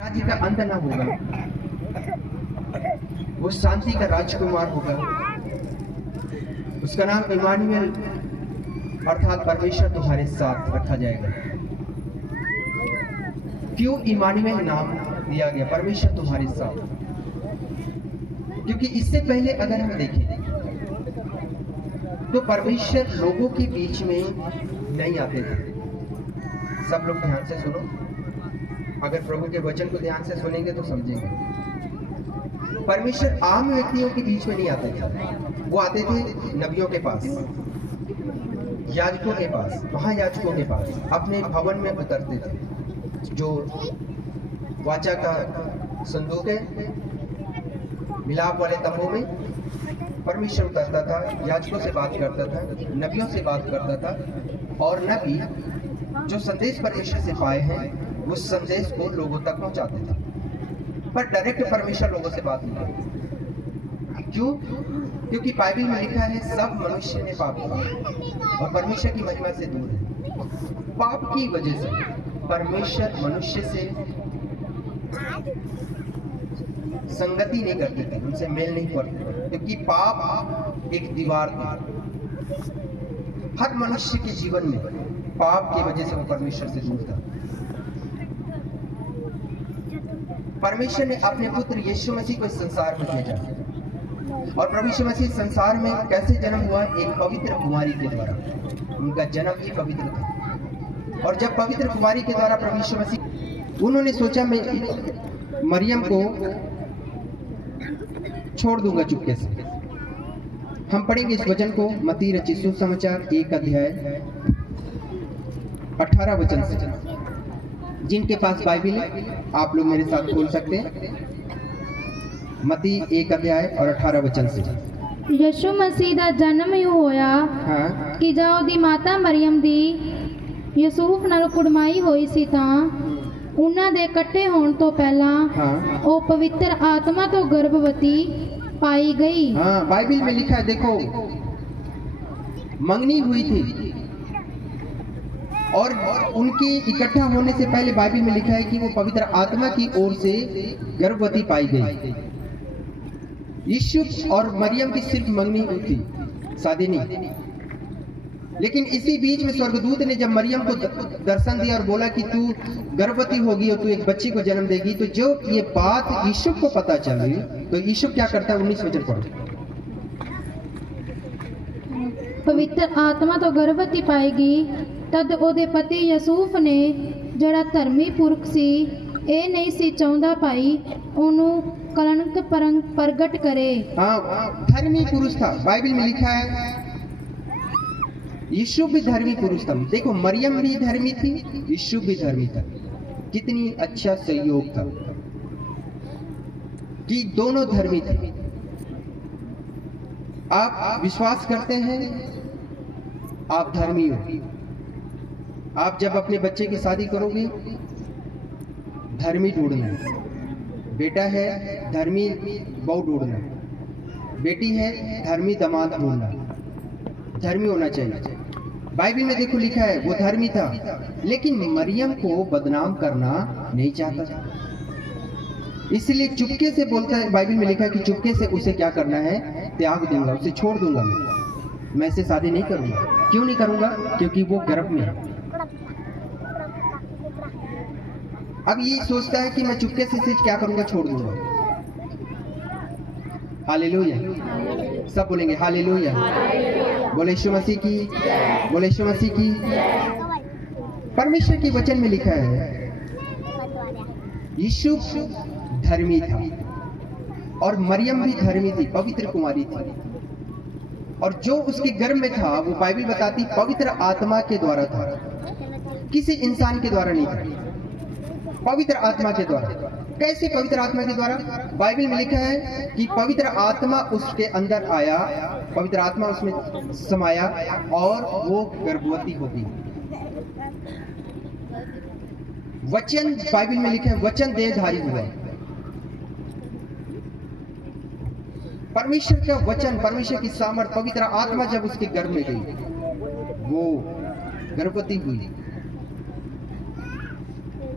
राज्य का अंत न होगा, वो शांति का राजकुमार होगा। उसका नाम इमानुएल अर्थात परमेश्वर तुम्हारे साथ रखा जाएगा। क्यों इमानुएल नाम दिया गया, परमेश्वर तुम्हारे साथ? क्योंकि इससे पहले अगर हम देखें तो परमेश्वर लोगों के बीच में नहीं आते थे। सब लोग ध्यान से सुनो, अगर प्रभु के वचन को ध्यान से सुनेंगे तो समझेंगे। परमेश्वर आम व्यक्तियों के बीच में नहीं आते थे, वो आते थे नबियों के पास, याजकों के पास, महायाजकों के पास, अपने भवन में उतरते थे। जो वाचा का संदूक है, मिलाप वाले तंबू में परमेश्वर उतरता था, याजकों से बात करता था, नबियों से बात करता था, और नबी जो संदेश परमेश्वर से पाए हैं उस संदेश को लोगों तक पहुंचाते थे। पर डायरेक्ट परमेश्वर लोगों से बात नहीं करते। क्यों? क्योंकि बाइबल में लिखा है सब मनुष्य ने पाप किया और परमेश्वर की महिमा से दूर है। पाप की वजह से परमेश्वर मनुष्य से संगति नहीं करते थे, उनसे मेल नहीं पड़ते, क्योंकि पाप एक दीवार थी। हर मनुष्य के जीवन में पाप की वजह से वो परमेश्वर से दूर था। परमेश्वर ने अपने पुत्र यीशु मसीह को इस संसार में भेजा, और प्रभु यीशु मसीह संसार में कैसे जन्म हुआ? एक पवित्र कुमारी के द्वारा। उनका जन्म ही पवित्र था, और जब पवित्र कुमारी के द्वारा प्रभु यीशु मसीह, उन्होंने सोचा मैं मरियम को छोड़ दूंगा चुपके से। हम पढ़ेंगे इस वचन को मत्ती रचित सुसमाचार 1 अध्याय 18 वचन से। जिनके पास बाइबल है आप लोग मेरे साथ खोल सकते हैं। मत्ती 1 अध्याय और 18 वचन से। यीशु मसीह ਦਾ ਜਨਮ ਹੀ ਹੋਇਆ ਕਿ ਜਦ ਉਹਦੀ ਮਾਤਾ ਮਰੀਮ ਦੀ ਯੂਸੁਫ ਨਾਲ ਕੁੜਮਾਈ ਹੋਈ ਸੀ ਤਾਂ ਉਹਨਾਂ ਦੇ ਇਕੱਠੇ ਹੋਣ ਤੋਂ ਪਹਿਲਾਂ ਉਹ ਪਵਿੱਤਰ ਆਤਮਾ ਤੋਂ ਗਰਭਵਤੀ पाई गई। हाँ, बाइबल में लिखा है, देखो मंगनी हुई थी और उनके इकट्ठा होने से पहले बाइबल में लिखा है कि वो पवित्र आत्मा की ओर से गर्भवती पाई गई। यीशु और मरियम की सिर्फ मंगनी हुई थी, शादी नहीं। लेकिन इसी बीच में स्वर्गदूत ने जब मरियम को दर्शन दिया और बोला कि तू गर्भवती होगी और तू एक बच्चे को जन्म देगी, तो जो ये बात यीशु को पता चली तो यीशु क्या करता है? 19 वचन पढ़ो। पवित्र आत्मा तो गर्भवती पाएगी, तद ਉਹਦੇ ਪਤੀ ਯੂਸੁਫ ਨੇ ਜਿਹੜਾ ਧਰਮੀ ਪੁਰਖ ਸੀ ਇਹ नहीं ਸੀ ਚਾਹੁੰਦਾ ਭਾਈ ਉਹਨੂੰ कलंक प्रगट करे। हाँ, धर्मी पुरुष था। बाइबल में लिखा है यीशु भी धर्मी पुरुष था। देखो मरियम भी धर्मी थी, यीशु भी धर्मी था। कितनी अच्छा संयोग था कि दोनों धर्मी थे। आप विश्वास करते हैं आप धर्मी हो। आप जब अपने बच्चे की शादी करोगे धर्मी ढूंढना, बेटा है धर्मी बहू ढूंढना, बेटी है धर्मी दामाद ढूंढना, धर्मी होना चाहिए। बाइबल में देखो लिखा है वो धर्मी था, लेकिन मरियम को बदनाम करना नहीं चाहता था, इसलिए चुपके से बोलता है। बाइबल में लिखा है कि चुपके से उसे क्या करना है? त्याग दूंगा, उसे छोड़ दूंगा, मैं इससे शादी नहीं करूंगा। क्यों नहीं करूंगा? क्योंकि वो गर्भ में है। अब ये सोचता है कि मैं चुपके से इसे क्या करूंगा? छोड़ दूंगा। हालेलुया, सब बोलेंगे हालेलुया। बोले यीशु मसीह की, बोले यीशु मसीह की। परमेश्वर के वचन में लिखा है यीशु धर्मी था और मरियम भी धर्मी थी, पवित्र कुमारी थी, और जो उसके गर्भ में था वो बाइबल बताती पवित्र आत्मा के द्वारा था, किसी इंसान के द्वारा नहीं था, पवित्र आत्मा के द्वारा। कैसे पवित्र आत्मा के द्वारा? बाइबल में लिखा है कि पवित्र आत्मा उसके अंदर आया, पवित्र आत्मा उसमें समाया और वो गर्भवती हो गई। वचन, बाइबल में लिखा है वचन देहधारी हुआ। परमेश्वर का वचन, परमेश्वर की सामर्थ, पवित्र आत्मा जब उसके गर्भ में गई वो गर्भवती हुई।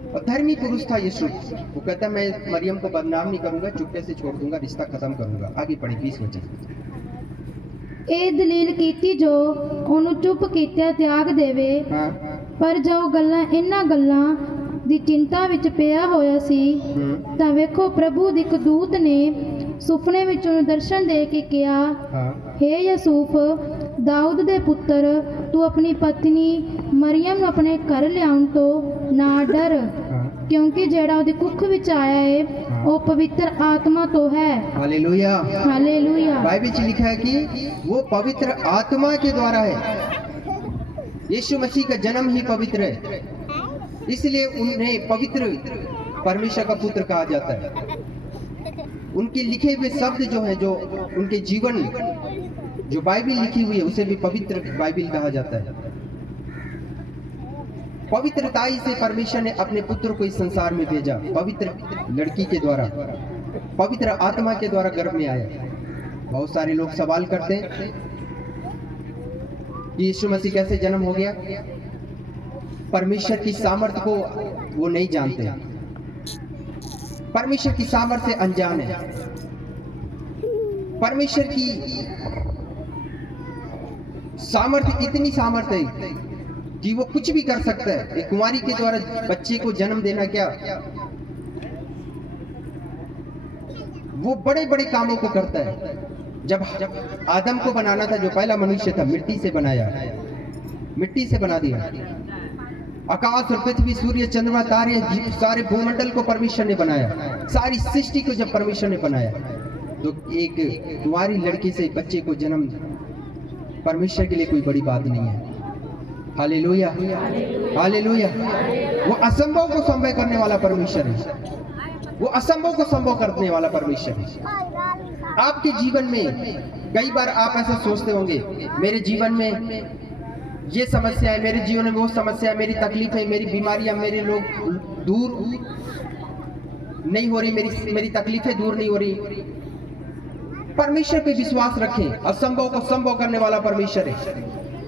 और धर्मी पुरुष था यीशु। वो कहता मैं मरियम को बदनाम नहीं करूंगा, चुपके से छोड़ दूंगा, रिश्ता खत्म करूंगा। आगे पढ़े 20 वचन। ਇਹ ਦਲੀਲ ਕੀਤੀ ਜੋ ਉਹਨੂੰ ਚੁੱਪ ਕੀਤਿਆਂ ਤਿਆਗ ਦੇਵੇ। हाँ ਪਰ ਜੋ ਇਹਨਾਂ ਗੱਲਾਂ ਦੀ ਚਿੰਤਾ ਵਿੱਚ ਪਿਆ ਹੋਇਆ ਸੀ ਤਾਂ ਵੇਖੋ ਪ੍ਰਭੂ ਦੇ ਇੱਕ ਦੂਤ ਨੇ ਸੁਪਨੇ ਵਿੱਚ ਉਹਨੂੰ ਦਰਸ਼ਨ ਦੇ ਕੇ ਕਿਹਾ, हाँ ਹੇ ਯੂਸੁਫ ਦਾਊਦ ਦੇ ਪੁੱਤਰ, ਤੂੰ ਆਪਣੀ ਪਤਨੀ ਮਰੀਅਮ ਨੂੰ ਆਪਣੇ ਘਰ ਲਿਆਉਣ ਤੋਂ ਨਾ ਡਰ, हाँ ਕਿਉਂਕਿ ਜਿਹੜਾ ਉਹਦੀ ਕੁੱਖ ਵਿੱਚ ਆਇਆ ਹੈ ਉਹ ਪਵਿੱਤਰ ਆਤਮਾ ਤੋਂ ਹੈ। हालेलुया। हालेलुया। बाइबल में लिखा है कि वो पवित्र आत्मा के द्वारा है। यीशु मसीह का जन्म ही पवित्र है, इसलिए उन्हें पवित्र परमेश्वर का पुत्र कहा जाता है। उनके लिखे हुए शब्द जो है, जो उनके जीवन जो बाइबल लिखी हुई है, उसे भी पवित्र बाइबल कहा जाता है। पवित्रताई से परमेश्वर ने अपने पुत्र को इस संसार में भेजा, पवित्र लड़की के द्वारा, पवित्र आत्मा के द्वारा गर्भ में आया। बहुत सारे लोग सवाल करते हैं कि यीशु मसीह कैसे जन्म हो गया। परमेश्वर की सामर्थ्य को वो नहीं जानते, परमेश्वर की सामर्थ्य से अनजान है। परमेश्वर की सामर्थ्य इतनी सामर्थ्य है कि वो कुछ भी कर सकता है। एक कुंवारी के द्वारा बच्चे को जन्म देना, क्या वो बड़े बड़े कामों को करता है। जब आदम को बनाना था, जो पहला मनुष्य था, मिट्टी से बनाया, मिट्टी से बना दिया। आकाश और पृथ्वी, सूर्य, चंद्रमा, तारे, सारे भूमंडल को परमेश्वर ने बनाया। सारी सृष्टि को जब परमेश्वर ने बनाया, तो एक कुंवारी लड़की से बच्चे को जन्म परमेश्वर के लिए कोई बड़ी बात नहीं है। Hallelujah, hallelujah. वो असंभव को संभव करने वाला परमेश्वर है, वो असंभव को संभव करने वाला परमेश्वर है। आपके जीवन में कई बार आप ऐसा सोचते होंगे, मेरे जीवन में ये समस्या है, मेरे जीवन में वो समस्या है, मेरी तकलीफ है, मेरी बीमारियां, मेरे लोग दूर नहीं हो रही, मेरी तकलीफें दूर नहीं हो रही। परमेश्वर पे विश्वास रखें, असंभव को संभव करने वाला परमेश्वर है।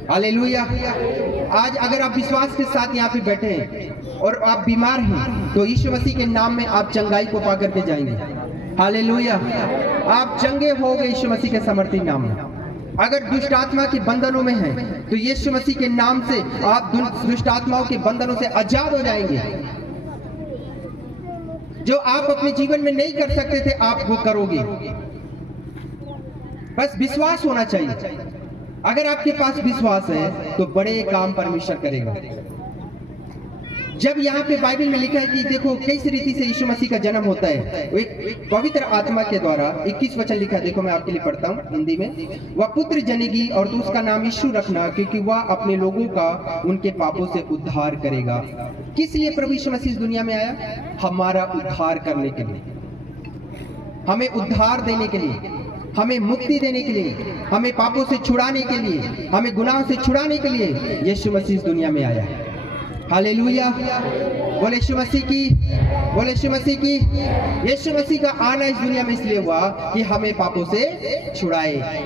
हालेलुया। आज अगर आप विश्वास के साथ यहाँ पे बैठे हैं और आप बीमार हैं, तो यीशु मसीह के नाम में आप चंगाई को पा करके जाएंगे। हालेलुया। आप चंगे होगे यीशु मसीह के समर्थी नाम में। अगर दुष्ट आत्मा के बंधनों में हैं, तो यीशु मसीह के नाम से आप दुष्ट आत्माओं के बंधनों से आजाद हो जाएंगे। जो आप अपने जीवन में नहीं कर सकते थे, आप वो करोगे। बस विश्वास होना चाहिए। अगर आपके पास विश्वास है, तो बड़े काम परमेश्वर करेगा। जब यहाँ पे बाइबल में लिखा है कि देखो किस रीति से यीशु मसीह का जन्म होता है, एक पवित्र आत्मा के द्वारा। 21 वचन लिखा है, देखो मैं आपके लिए पढ़ता हूँ हिंदी में। वह पुत्र जनेगी और तू उसका नाम यीशु रखना, क्योंकि वह अपने लोगों का उनके पापों से उद्धार करेगा। किस लिए प्रभु यीशु मसीह इस दुनिया में आया? हमारा उद्धार करने के लिए, हमें उद्धार देने के लिए, हमें मुक्ति देने के लिए, हमें पापों से छुड़ाने के लिए, हमें गुनाह से छुड़ाने के लिए यीशु मसीह इस दुनिया में आया। हालेलुया। बोले यीशु मसीह की, बोले यीशु मसीह की। यीशु मसीह का आना इस दुनिया में इसलिए हुआ कि हमें पापों से छुड़ाए।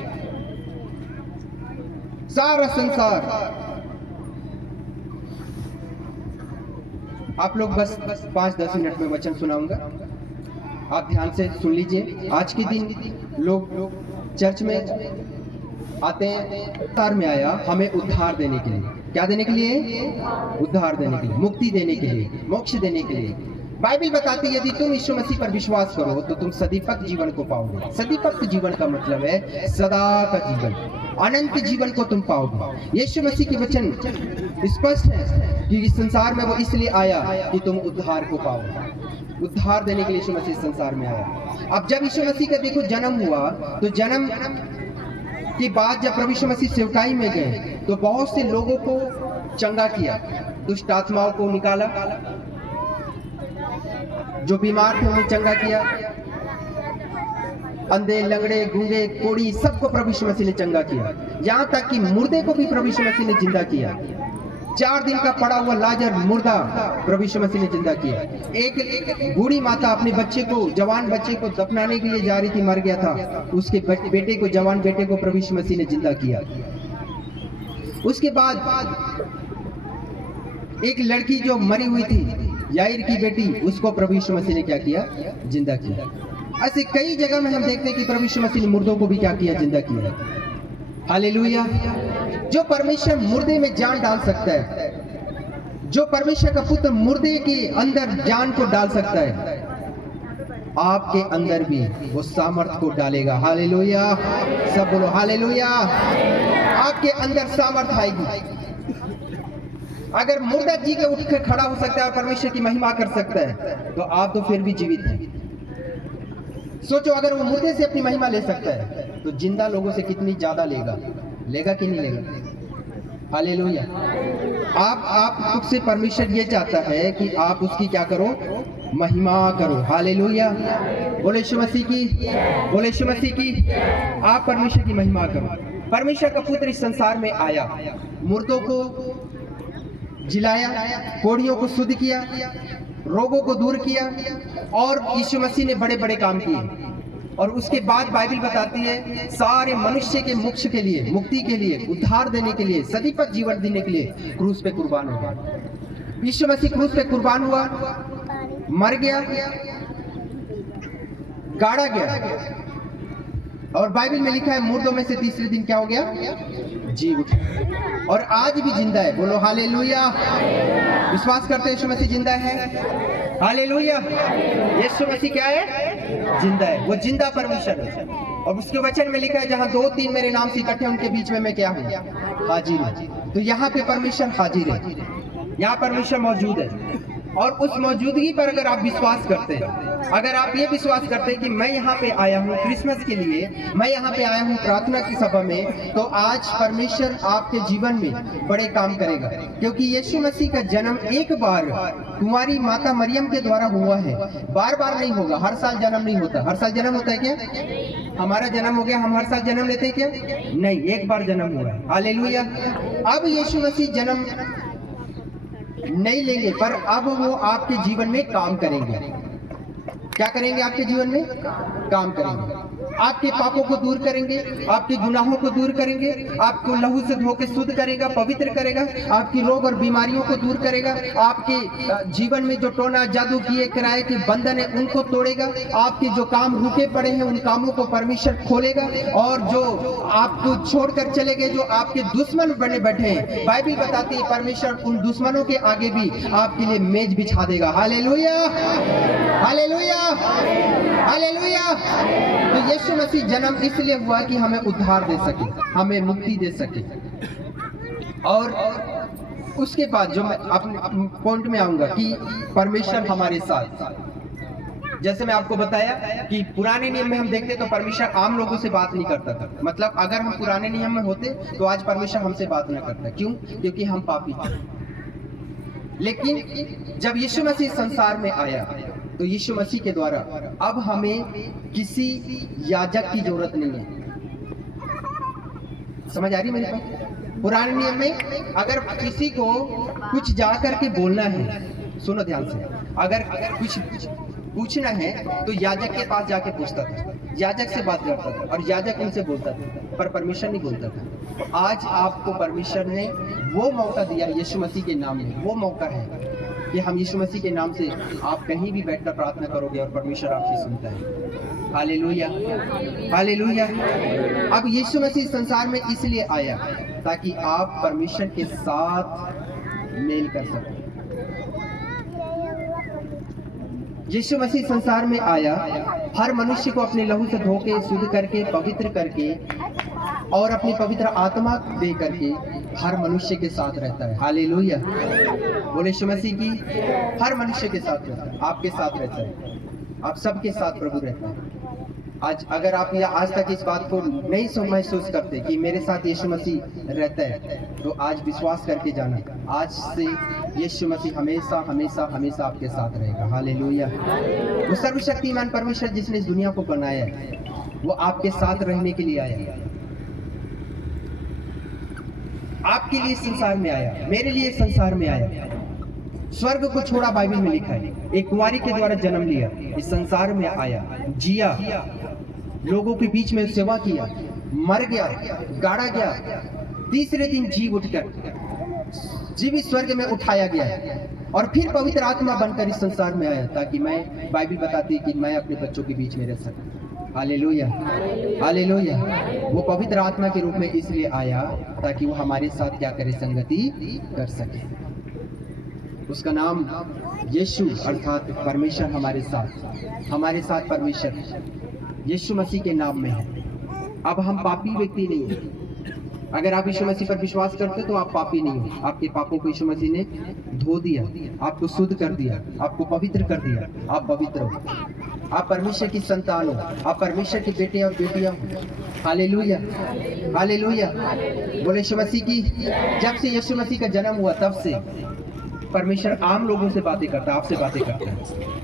सारा संसार, आप लोग बस 5-10 मिनट में वचन सुनाऊंगा, आप ध्यान से सुन लीजिए। आज के दिन लोग चर्च में आते हैं, उद्धार में आया हमें उद्धार देने के लिए। क्या देने के लिए? उद्धार देने के लिए, मुक्ति देने के लिए, मोक्ष देने के लिए। बाइबल बताती है यदि तुम यीशु मसीह पर विश्वास करो तो तुम सदीपक जीवन को पाओगे। सदीपक जीवन का मतलब है सदा का जीवन, अनंत जीवन को तुम पाओगे। यीशु मसीह के वचन स्पष्ट है कि इस संसार में वो इसलिए आया कि तुम उद्धार को पाओगे। उद्धार देने के लिए यीशु मसीह संसार में आया। अब जब यीशु मसीह का देखो जन्म हुआ, तो जन्म के बाद जब प्रभु यीशु मसीह सेवकाई में गए, तो बहुत से लोगों को चंगा किया, दुष्ट आत्माओं को निकाला, जो बीमार थे उन्हें चंगा किया, अंधे, लंगड़े, गूंगे, कोड़ी, सबको प्रभु यीशु मसीह ने चंगा किया। यहाँ तक कि मुर्दे को भी प्रभु यीशु मसीह ने जिंदा किया। 4 दिन का पड़ा हुआ लाजर मुर्दा प्रभु यीशु मसीह ने जिंदा किया। एक बूढ़ी माता अपने बच्चे को, जवान बच्चे को दफनाने के लिए जा रही थी, मर गया था, उसके बेटे को, जवान बेटे को प्रभु यीशु मसीह ने जिंदा किया। उसके बाद एक लड़की जो मरी हुई थी, याईर की बेटी, उसको प्रभु यीशु मसीह ने क्या किया? जिंदा किया। ऐसे कई जगह में हम देखते हैं कि प्रभु यीशु मसीह ने मुर्दों को भी क्या किया? जिंदा किया। हालेलुया। जो परमेश्वर मुर्दे में जान डाल सकता है, जो परमेश्वर का पुत्र मुर्दे के अंदर जान को डाल सकता है, आपके अंदर भी वो सामर्थ को डालेगा। हालेलुया। सब बोलो हालेलुया। आपके अंदर सामर्थ आएगी। अगर मुर्दा जी के उठ के खड़ा हो सकता है और परमेश्वर की महिमा कर सकता है, तो आप तो फिर भी जीवित हैं। सोचो, अगर वो मुर्दे से अपनी महिमा ले सकता है, तो जिंदा लोगों से कितनी ज्यादा लेगा कि नहीं लेगा? हालेलुया। आप से परमेश्वर ये चाहता है कि आप उसकी क्या करो? महिमा करो। हालेलुया। बोले यीशु मसीह की, बोले यीशु मसीह की। आप परमेश्वर की महिमा करो। परमेश्वर का पुत्र इस संसार में आया, मुर्दों को जिलाया, कोढ़ियों को शुद्ध किया, रोगों को दूर किया, और यीशु मसीह ने बड़े बड़े काम किए। और उसके बाद बाइबल बताती है सारे मनुष्य के मोक्ष के लिए, मुक्ति के लिए, उद्धार देने के लिए, सदीपक जीवन देने के लिए क्रूस पे कुर्बान हो गया। यीशु मसीह क्रूस पे कुर्बान हुआ, मर गया, गाड़ा गया, और बाइबल में लिखा है मुर्दों में से तीसरे दिन क्या हो गया? जी उठा, और आज भी जिंदा है। बोलो हालेलुया। विश्वास करते हैं यीशु मसीह जिंदा है? हालेलुया। यीशु मसीह क्या है? जिंदा है। वो जिंदा परमेश्वर है, और उसके वचन में लिखा है जहां 2-3 मेरे नाम से इकट्ठे उनके बीच में मैं क्या हूँ? हाजिर हूँ। तो यहाँ पे परमेश्वर हाजिर है, यहाँ परमेश्वर मौजूद है। और उस मौजूदगी पर अगर आप विश्वास करते हैं, अगर आप ये विश्वास करते हैं कि मैं यहाँ पे आया हूँ क्रिसमस के लिए, मैं यहाँ पे आया हूँ प्रार्थना की सभा में, तो आज परमेश्वर आपके जीवन में बड़े काम करेगा। क्योंकि यीशु मसीह का जन्म एक बार कुंवारी माता मरियम के द्वारा हुआ है, बार बार नहीं होगा। हर साल जन्म नहीं होता। हर साल जन्म होता है क्या? हमारा जन्म हो गया, हम हर साल जन्म लेते हैं क्या? नहीं, एक बार जन्म हुआ है। हालेलुया। अब यीशु मसीह जन्म नहीं लेंगे, पर अब वो आपके जीवन में काम करेंगे। क्या करेंगे? आपके जीवन में काम करेंगे। आपके पापों को दूर करेंगे, आपके गुनाहों को दूर करेंगे, आपको लहू से धो के शुद्ध करेगा, पवित्र करेगा, आपकी रोग और बीमारियों को दूर करेगा, आपके जीवन में जो टोना जादू किए किराए के बंधन है उनको तोड़ेगा, आपके जो काम रुके पड़े हैं उन कामों को परमेश्वर खोलेगा, और जो आपको छोड़कर चले गए, जो आपके दुश्मन बने बैठे हैं, बाइबल बताती है परमेश्वर उन दुश्मनों के आगे भी आपके लिए मेज बिछा देगा। Hallelujah, hallelujah, hallelujah. तो यीशु मसीह जन्म इसलिए हुआ कि हमें उद्धार दे सके, हमें मुक्ति दे सके। और उसके बाद जो मैं अपने पॉइंट में आऊंगा कि परमेश्वर हमारे साथ, जैसे मैं आपको बताया कि पुराने नियम में हम देखते तो परमेश्वर आम लोगों से बात नहीं करता था। मतलब अगर हम पुराने नियम में होते तो आज परमेश्वर हमसे बात ना करता। क्यों? क्योंकि हम पापी थे। लेकिन जब यीशु मसीह संसार में आया तो यीशु मसीह के द्वारा अब हमें किसी याजक की जरूरत नहीं है। समझ आ रही मेरे पास? पुराने नियम में अगर किसी को कुछ जा करके बोलना है, सुनो ध्यान से, अगर कुछ पूछना है तो याजक के पास जाके पूछता था, याजक से बात करता था, और याजक उनसे बोलता था, पर परमेश्वर नहीं बोलता था। तो आज आपको परमेश्वर ने वो मौका दिया यीशु मसीह के नाम में। वो मौका है कि हम यीशु मसीह के नाम से आप कहीं भी बैठकर प्रार्थना करोगे और परमेश्वर आपकी सुनता है। Hallelujah, hallelujah. अब यीशु मसीह संसार में इसलिए आया ताकि आप परमेश्वर के साथ मेल कर सको। यीशु मसीह संसार में आया हर मनुष्य को अपने लहू से धो के, शुद्ध करके, पवित्र करके, और अपनी पवित्र आत्मा दे करके हर मनुष्य के साथ रहता है। हालेलुया। बोले यीशु मसीह की। हर मनुष्य के साथ रहता है, आपके साथ रहता है, आप सबके साथ प्रभु रहता है। आज अगर आप या आज तक इस बात को नहीं महसूस करते कि मेरे साथ यीशु मसीह रहता है, तो आज विश्वास करके जाना, आज से यीशु मसीह हमेशा हमेशा हमेशा आपके साथ रहेगा। हालेलुया। वो सर्वशक्तिमान परमेश्वर जिसने इस दुनिया को बनाया है, वो आपके साथ रहने के लिए आया, आपके लिए संसार में आया, मेरे लिए संसार में आया। स्वर्ग को छोड़ा, बाइबल में लिखा है, एक कुंवारी के द्वारा जन्म लिया, इस संसार में आया, जिया, लोगों के बीच में सेवा किया, मर गया, गाड़ा गया, तीसरे दिन जी उठकर जीवित स्वर्ग में उठाया गया, और फिर पवित्र आत्मा बनकर इस संसार में आया ताकि मैं, बाइबल बताती है कि मैं अपने बच्चों के बीच में रह सकूं। Hallelujah, hallelujah. वो पवित्र आत्मा के रूप में इसलिए आया ताकि वो हमारे साथ क्या करे, संगति कर सके। उसका नाम यीशु अर्थात परमेश्वर हमारे साथ परमेश्वर यीशु मसीह के नाम में है। अब हम पापी व्यक्ति नहीं हैं। अगर आप यीशु मसीह पर विश्वास करते हो तो आप पापी नहीं हो। आपके पापों को यीशु मसीह ने धो दिया, आपको शुद्ध कर दिया, आपको पवित्र कर दिया, आप पवित्र हो, आप परमेश्वर की संतान हो, आप परमेश्वर के बेटे और बेटियां हो। Hallelujah, hallelujah. बोले यीशु मसीह की। जब से यीशु मसीह का जन्म हुआ तब से परमेश्वर आम लोगों से बातें करता है, आपसे बातें करता है।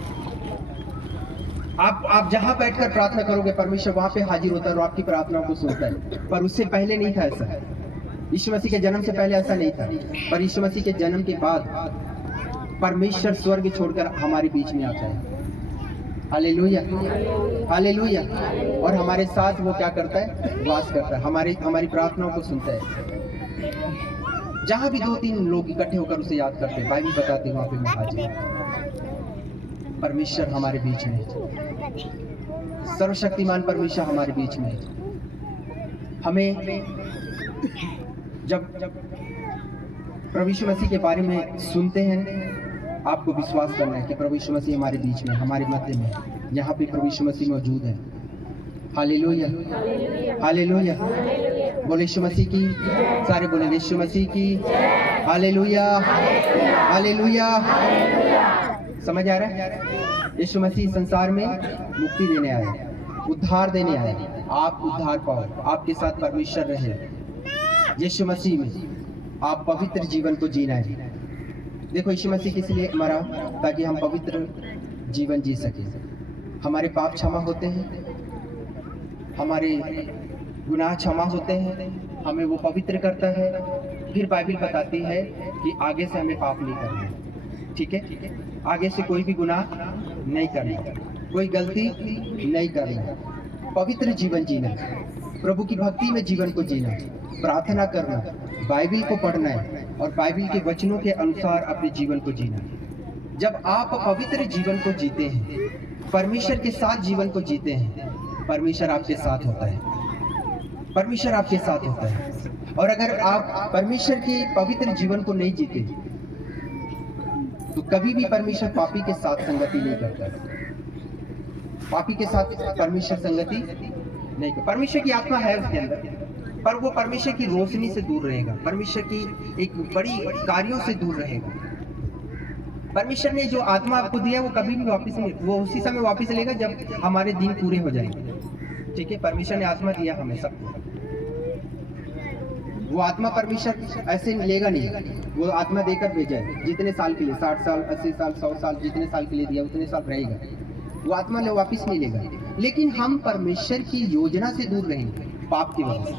आप जहां बैठकर प्रार्थना करोगे परमेश्वर वहां पे हाजिर होता है और आपकी प्रार्थनाओं को सुनता है। पर उससे पहले नहीं था ऐसा। यीशु मसीह के जन्म से पहले ऐसा नहीं था। पर यीशु मसीह के जन्म के बाद परमेश्वर स्वर्ग छोड़कर हमारे बीच में आता है। Hallelujah, hallelujah. और हमारे साथ वो क्या करता है, वास करता है, हमारी प्रार्थनाओं को सुनता है। जहां भी 2-3 लोग इकट्ठे होकर उसे याद करते हैं, बाइबल बताती है वहां पे मैं हाजिर। परमेश्वर हमारे बीच में, सर्वशक्तिमान परमेश्वर हमारे बीच में। हमें जब प्रभु यीशु मसीह के बारे में सुनते हैं, आपको विश्वास करना है कि प्रभु यीशु मसीह हमारे बीच में, हमारे मध्य में, यहाँ पे प्रभु यीशु मसीह मौजूद है। Hallelujah, hallelujah. बोले यीशु मसीह की। सारे बोले यीशु मसीह की। Hallelujah, hallelujah. समझ आ रहा है? यीशु मसीह संसार में मुक्ति देने आए, उद्धार देने आए। आप उद्धार पाओ, आपके साथ परमेश्वर रहे। यीशु मसीह में आप पवित्र जीवन को जीना है। देखो यीशु मसीह किस लिए मरा, ताकि हम पवित्र जीवन जी सके। हमारे पाप क्षमा होते हैं, हमारे गुनाह क्षमा होते हैं, हमें वो पवित्र करता है। फिर बाइबल बताती है कि आगे से हमें पाप नहीं करना है। ठीक है, आगे से कोई भी गुनाह नहीं करना, कोई गलती नहीं करना, पवित्र जीवन जीना, प्रभु की भक्ति में जीवन को जीना, प्रार्थना करना, बाइबल को पढ़ना है और बाइबल के वचनों के अनुसार अपने जीवन को जीना। जब आप पवित्र जीवन को जीते हैं, परमेश्वर के साथ जीवन को जीते हैं, परमेश्वर आपके साथ होता है, परमेश्वर आपके साथ होता है। और अगर आप परमेश्वर के पवित्र जीवन को नहीं जीते तो कभी भी परमेश्वर पापी के साथ संगति नहीं करता। पापी के साथ परमेश्वर संगति नहीं करता। परमेश्वर की आत्मा है उसके अंदर, पर वो परमेश्वर की रोशनी से दूर रहेगा, परमेश्वर की एक बड़ी कार्यों से दूर रहेगा। परमेश्वर ने जो आत्मा आपको दिया वो कभी भी वापस नहीं, वो उसी समय वापस लेगा जब हमारे दिन पूरे हो जाएंगे। ठीक है, परमेश्वर ने आत्मा दिया हमें सबको। वो आत्मा परमेश्वर ऐसे लेगा नहीं, वो आत्मा देकर भेजा है। जितने साल के लिए, 60 साल, 80 साल, 100 साल, जितने साल के लिए दिया उतने साल रहेगा। वो आत्मा ले वापस नहीं लेगा। लेकिन हम परमेश्वर की योजना से दूर रहेंगे, पाप की वजह से।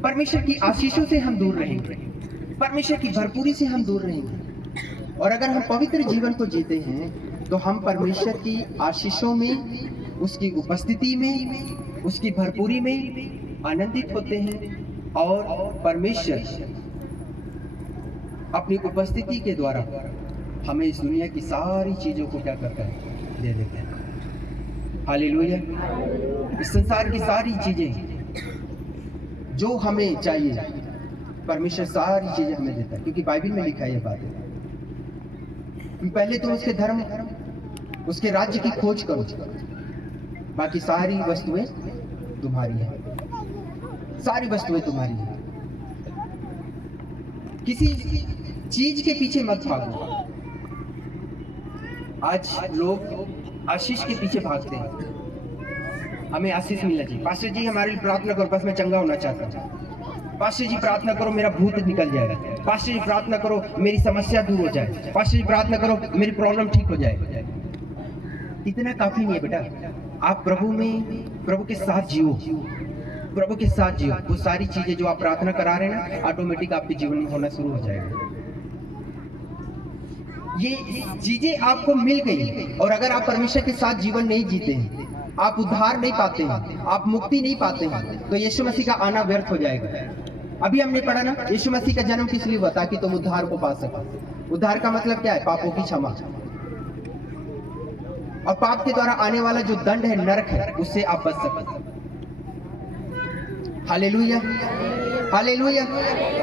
परमेश्वर की आशीषों से हम दूर रहेंगे, परमेश्वर की भरपूरी से हम दूर रहेंगे। और अगर हम पवित्र जीवन को जीते हैं तो हम परमेश्वर की आशीषों में, उसकी उपस्थिति में, उसकी भरपूरी में आनंदित होते हैं। और परमेश्वर अपनी उपस्थिति के द्वारा हमें इस दुनिया की सारी चीजों को क्या करता है, दे देता है। हालेलुया। इस संसार की सारी चीजें जो हमें चाहिए, परमेश्वर सारी चीजें हमें देता है, क्योंकि बाइबल में लिखा है ये बात है। पहले तुम उसके धर्म, उसके राज्य की खोज करो, बाकी सारी वस्तुएं तुम्हारी है, सारी वस्तुएं तुम्हारी है। किसी चीज के पीछे मत भागो। आज लोग आशीष के पीछे भागते हैं, हमें आशीष मिलना चाहिए। पास्टर जी हमारे लिए प्रार्थना करो, बस मैं चंगा होना चाहता हूँ। पास्टर जी प्रार्थना करो मेरा भूत निकल जाएगा। पास्टर जी प्रार्थना करो मेरी समस्या दूर हो जाए। पास्टर जी प्रार्थना करो मेरी प्रॉब्लम ठीक हो जाए। इतना काफी नहीं है बेटा। आप प्रभु में, प्रभु के साथ जियो, प्रभु के साथ जियो। वो सारी चीजें जो आप प्रार्थना करा रहे हैं ना, ऑटोमेटिक आपके जीवन में होना शुरू हो जाएगा। ये चीजें आपको मिल गई। और अगर आप परमेश्वर के साथ जीवन नहीं जीते हैं, आप उद्धार नहीं पाते हैं, आप मुक्ति नहीं पाते हैं, तो यीशु मसीह का आना व्यर्थ हो जाएगा। अभी हमने पढ़ा ना, यीशु मसीह का जन्म किस लिए हुआ, ताकि तुम उद्धार को पा सको। उद्धार का मतलब क्या है? पापों की क्षमा। और पाप के द्वारा आने वाला जो दंड है, नरक है, उससे आप बच सकते। Hallelujah, hallelujah.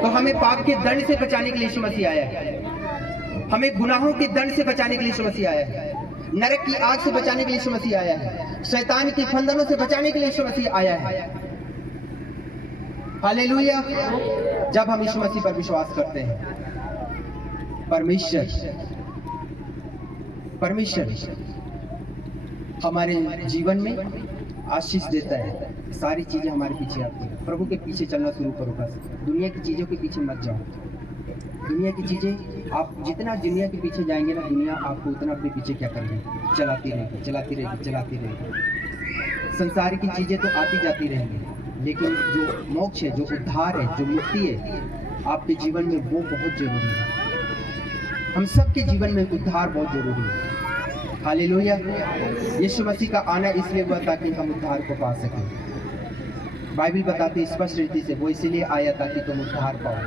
तो हमें पाप के दंड से बचाने के लिए यीशु मसीह आया है। हमें गुनाहों के दंड से बचाने के लिए यीशु मसीह आया है। नरक की आग से बचाने के लिए यीशु मसीह आया है। शैतान के फंदनों से बचाने के लिए यीशु मसीह आया है। हालेलुया। जब हम यीशु मसीह पर विश्वास करते हैं, परमेश्वर हमारे जीवन में आशीष देता है। सारी चीजें हमारे पीछे आती हैं। प्रभु के पीछे चलना शुरू करो। बस दुनिया की चीजों के पीछे मत जाओ। दुनिया की चीजें, आप जितना दुनिया के पीछे जाएंगे ना, दुनिया आपको उतना अपने पीछे क्या करेगी? चलाती रहेगी, चलाती रहेगी, चलाती रहेगी। संसार की चीजें तो आती जाती रहेंगी, लेकिन जो मोक्ष है, जो उद्धार है, जो मुक्ति है आपके जीवन में, वो बहुत जरूरी है। हम सबके जीवन में उद्धार बहुत जरूरी है। हालेलुया। यीशु मसीह का आना इसलिए हुआ ताकि हम उद्धार को पा सकें। बाइबल बताती है स्पष्ट रीति से, वो इसीलिए आया ताकि तुम उद्धार पाओ।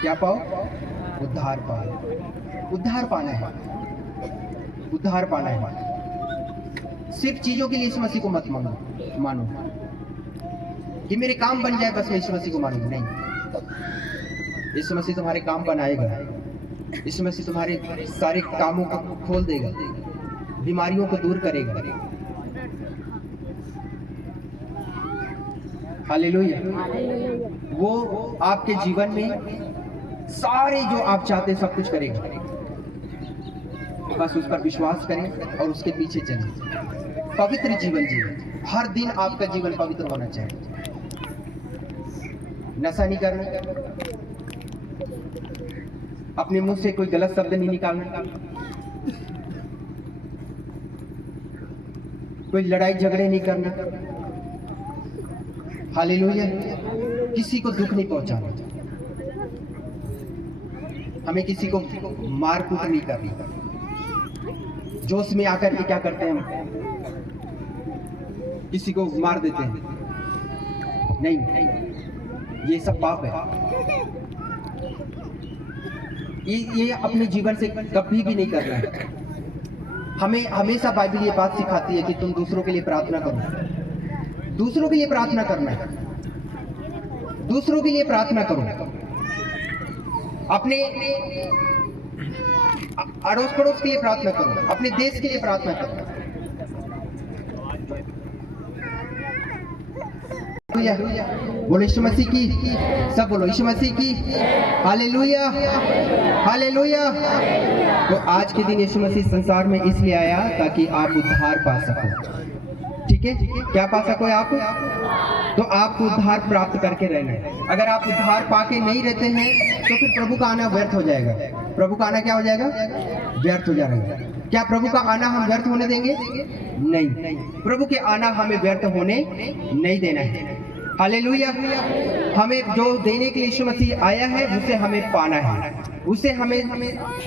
क्या पाओ? उद्धार पाओ। उद्धार पाना है, उद्धार पाना है। सिर्फ चीजों के लिए यीशु मसीह को मत मानो कि मेरे काम बन जाए बस मैं यीशु मसीह को मानूं। नहीं, यीशु मसीह तुम्हारे काम बनाएगा। यीशु मसीह तुम्हारे सारे कामों को खोल देगा, बीमारियों को दूर करेगा। हालेलुया। वो आपके जीवन में सारे जो आप चाहते हैं सब कुछ करेगा। बस उस पर विश्वास करें और उसके पीछे चलें। पवित्र जीवन जिए। हर दिन आपका जीवन पवित्र होना चाहिए। नशा नहीं करना, अपने मुंह से कोई गलत शब्द नहीं निकालना, कोई लड़ाई झगड़े नहीं करना। हालेलुया। किसी को दुख नहीं पहुंचाना, हमें किसी को मार कूट नहीं करनी। जोश में आकर के क्या करते हैं, हम किसी को मार देते हैं। नहीं, ये सब पाप है। ये अपने जीवन से कभी भी नहीं करना है। हमें हमेशा बाइबल ये बात सिखाती है कि तुम दूसरों के लिए प्रार्थना करो। दूसरों के लिए प्रार्थना करना है, दूसरों के लिए प्रार्थना करो। अपने अड़ोस पड़ोस के लिए प्रार्थना करो, अपने देश के लिए प्रार्थना करो। बोलो यीशु मसीह की, सब बोलो यीशु मसीह की। Hallelujah, hallelujah. तो आज के दिन यीशु मसीह संसार में इसलिए आया ताकि आप उद्धार पा सको। ठीक है, क्या पा सको आप? तो आपको उद्धार प्राप्त करके रहना है। अगर आप उद्धार पाके नहीं रहते हैं तो फिर प्रभु का आना व्यर्थ हो जाएगा। प्रभु का आना क्या हो जाएगा? व्यर्थ हो जाएगा। क्या प्रभु का आना हम व्यर्थ होने देंगे? नहीं, प्रभु के आना हमें व्यर्थ होने नहीं देना है। हालेलुया। हमें जो देने के लिए यीशु मसीह आया है उसे हमें पाना है, उसे हमें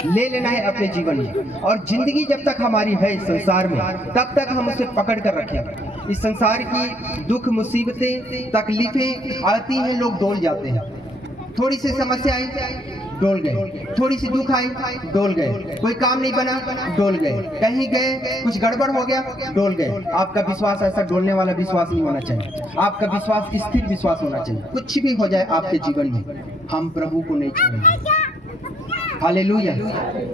ले लेना है अपने जीवन में। और जिंदगी जब तक हमारी है इस संसार में, तब तक हम उसे पकड़ कर रखें। इस संसार की दुख मुसीबतें तकलीफें आती हैं, लोग डोल जाते हैं। थोड़ी सी समस्या आई, डोल गए। थोड़ी सी दुख आई, डोल गए। कोई काम नहीं बना, डोल गए। कहीं गए, कुछ गड़बड़ हो गया, डोल गए। आपका विश्वास ऐसा डोलने वाला विश्वास नहीं होना चाहिए। आपका विश्वास स्थिर विश्वास होना चाहिए। कुछ भी हो जाए आपके जीवन में, हम प्रभु को नहीं छोड़ेंगे। हालेलुया।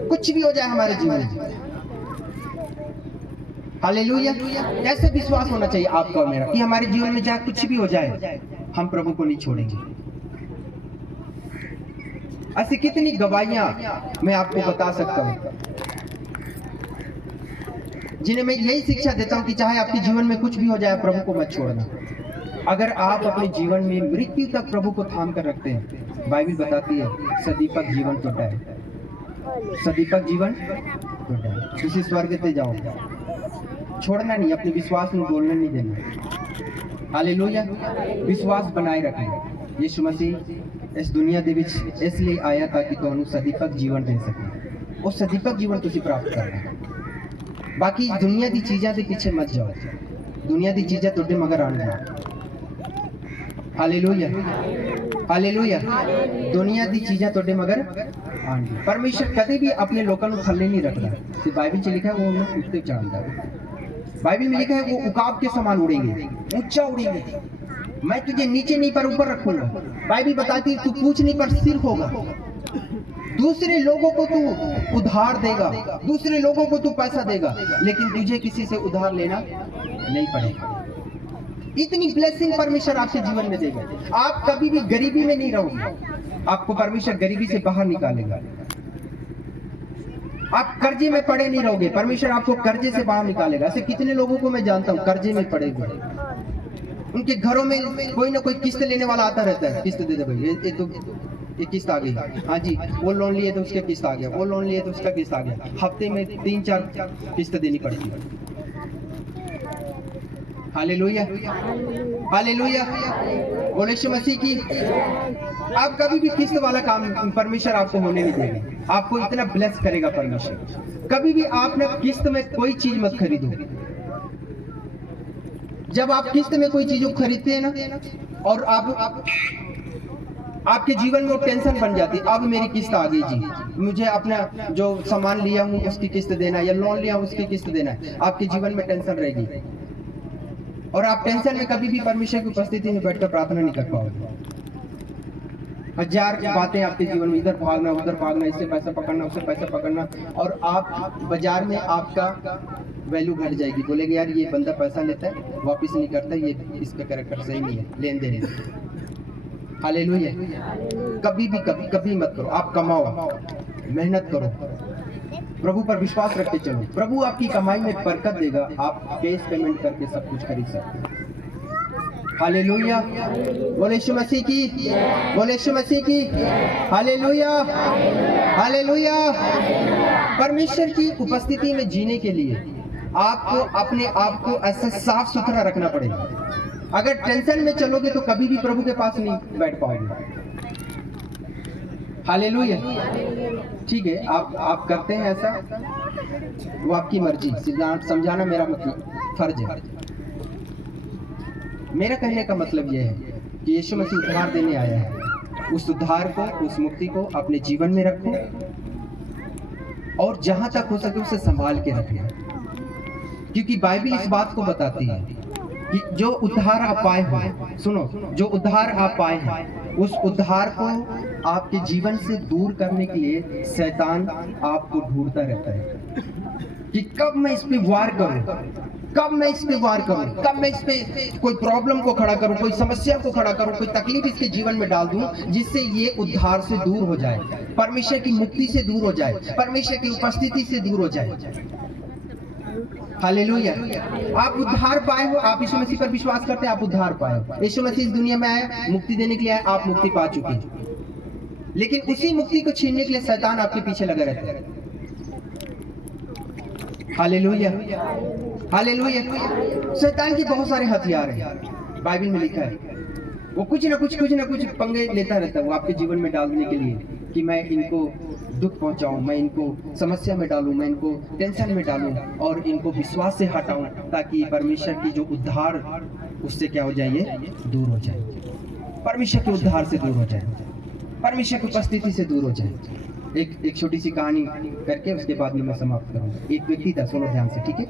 कुछ भी हो जाए हमारे जीवन में, हालेलुया। ऐसे विश्वास होना चाहिए आपका और मेरा कि हमारे जीवन में चाहे कुछ भी हो जाए, हम प्रभु को नहीं छोड़ेंगे। ऐसी कितनी गवाहियां मैं आपको बता सकता हूं, जिन्हें मैं यही शिक्षा देता हूं कि चाहे आपके जीवन में कुछ भी हो जाए, प्रभु को मत छोड़ना। अगर आप अपने जीवन में मृत्यु तक प्रभु को थाम कर रखते हैं, बाइबल बताती है सदीपक जीवन टूटा है, सदीपक जीवन टूटा है। किसी स्वर्ग से जाओ, छोड़ना नहीं, अपने विश्वास में बोलने नहीं देना। हालेलुया। विश्वास बनाए रखना। यीशु मसीह इस दुनिया ਦੇ ਵਿੱਚ इसलिए आया ताकि ਤੁਹਾਨੂੰ सदीपक जीवन दे सके। वो सदीपक जीवन तुसी प्राप्त करना। बाकी दुनिया दी चीज़ां ਦੇ ਪਿੱਛੇ मत जाओ। दुनिया दी चीज़ां ਤੁਹਾਡੇ मगर आउणगीਆਂ। Hallelujah, hallelujah. दुनिया दी चीज़ां ਤੁਹਾਡੇ मगर हाँ जी, परमेश्वर कभी भी अपने लोगों को थल्ले नहीं रखता। तो बाइबल में लिखा है वो उन्हें उठते चढ़ाता है। बाइबल में लिखा है वो उकाब के समान उड़ेंगे, ऊंचा उड़ेंगे, मैं तुझे नीचे नहीं पर ऊपर रखूंगा। बाइबल बताती है तू पूछ नहीं पर सिर होगा। दूसरे लोगों को तू उधार देगा, दूसरे लोगों को तू पैसा देगा, लेकिन तुझे किसी से उधार लेना नहीं पड़ेगा। इतनी ब्लेसिंग परमेश्वर आपके जीवन में देगा। आप कभी भी गरीबी में नहीं रहोगे, आपको परमेश्वर गरीबी से बाहर निकालेगा। आप कर्जे में पड़े नहीं रहोगे, परमेश्वर आपको कर्जे से बाहर निकालेगा। ऐसे कितने लोगों को मैं जानता हूँ कर्जे में पड़े हुए, उनके घरों में कोई ना कोई किस्त लेने वाला आता रहता है, किस्त दे दे भाई, ये किस्त आ गई, हाँ जी, वो लोन लिए तो उसके किस्त आ गया, वो लोन लिए तो उसका किस्त आ गया। हफ्ते में 3-4 किस्त देनी पड़ती है। हालेलुया, हालेलुया, बोले यीशु मसीह की। आप कभी भी किस्त वाला काम परमेश्वर आपको होने नहीं देगा, आपको इतना ब्लेस करेगा परमेश्वर। कभी भी आप ना किस्त में कोई चीज मत खरीदो। जब आप किस्त में कोई चीज खरीदते हैं ना, और आप आपके जीवन में वो टेंशन बन जाती है, अब मेरी किस्त आ गई जी, मुझे अपना जो सामान लिया हूँ उसकी किस्त देना है, या लोन लिया हूँ उसकी किस्त देना है। आपके जीवन में टेंशन रहेगी, और आप टेंशन में कभी भी परमेश्वर की उपस्थिति में बैठकर प्रार्थना नहीं कर पाओगे। हजार बातें आपके जीवन में, इधर भागना उधर भागना, इससे पैसा पकड़ना उससे पैसा पकड़ना, और आप बाजार में आपका वैल्यू घट जाएगी। बोलेगे यार ये बंदा पैसा लेता है वापस नहीं करता, ये इसका कैरेक्टर सही नहीं है, लेन देन। हालेलुया। कभी मत करो। आप कमाओ, मेहनत करो, प्रभु पर विश्वास रख के चलो, प्रभु आपकी कमाई में बरकत देगा। आप कैश पेमेंट करके सब कुछ खरीद सकते हैं। हालेलुया, बोले यीशु मसीह की, बोले यीशु मसीह की। Hallelujah, hallelujah. परमेश्वर की उपस्थिति में जीने के लिए आपको अपने आप को ऐसा साफ सुथरा रखना पड़ेगा। अगर टेंशन में चलोगे तो कभी भी प्रभु के पास नहीं बैठ पाओगे। हालेलुया। ठीक है, आप करते हैं ऐसा, वो आपकी मर्जी, समझाना मेरा मतलब फर्ज है। मेरा कहने का मतलब यह है कि यीशु मसीह उद्धार देने आया है। उस उद्धार को, उस मुक्ति को अपने जीवन में रखो, और जहां तक हो सके उसे संभाल के रखना, क्योंकि बाइबल इस बात को बताती है कि जो उद्धार आप पाए हो, सुनो, जो उद्धार आप पाए हैं, उस उद्धार को आपके जीवन से दूर करने के लिए शैतान आपको ढूंढता रहता है कि कब मैं इस पे वार करूं, कब मैं इस पे वार करूं, कब मैं इस पे कोई प्रॉब्लम को खड़ा करूं, कोई समस्या को खड़ा करूं, कोई तकलीफ इसके जीवन में डाल दूं, जिससे ये उद्धार से दूर हो जाए, परमेश्वर की मुक्ति से दूर हो जाए, परमेश्वर की उपस्थिति से दूर हो जाए। हालेलुया। आप उद्धार पाए हो, आप यीशु मसीह पर विश्वास करते हैं, आप उद्धार पाए हो। यीशु मसीह इस दुनिया में आया मुक्ति देने के लिए आया, आप मुक्ति पा चुके हैं। लेकिन उसी मुक्ति को छीनने के लिए शैतान आपके पीछे लगा रहता है। Hallelujah, hallelujah. शैतान के बहुत सारे हथियार हैं, बाइबल में लिखा है। वो कुछ ना कुछ पंगे लेता रहता है, वो आपके जीवन में डालने के लिए कि मैं इनको दुख पहुंचाऊं, मैं इनको समस्या में डालूं, मैं इनको टेंशन में डालूं, और इनको विश्वास से हटाऊं, ताकि परमेश्वर की जो उद्धार उससे क्या हो जाए, ये दूर हो जाए, परमेश्वर के उद्धार से दूर हो जाए, परमेश्वर की उपस्थिति से दूर हो जाए। एक छोटी सी कहानी करके उसके बाद में मैं समाप्त करूंगा। एक व्यक्ति था, सुनो ध्यान से, ठीक है।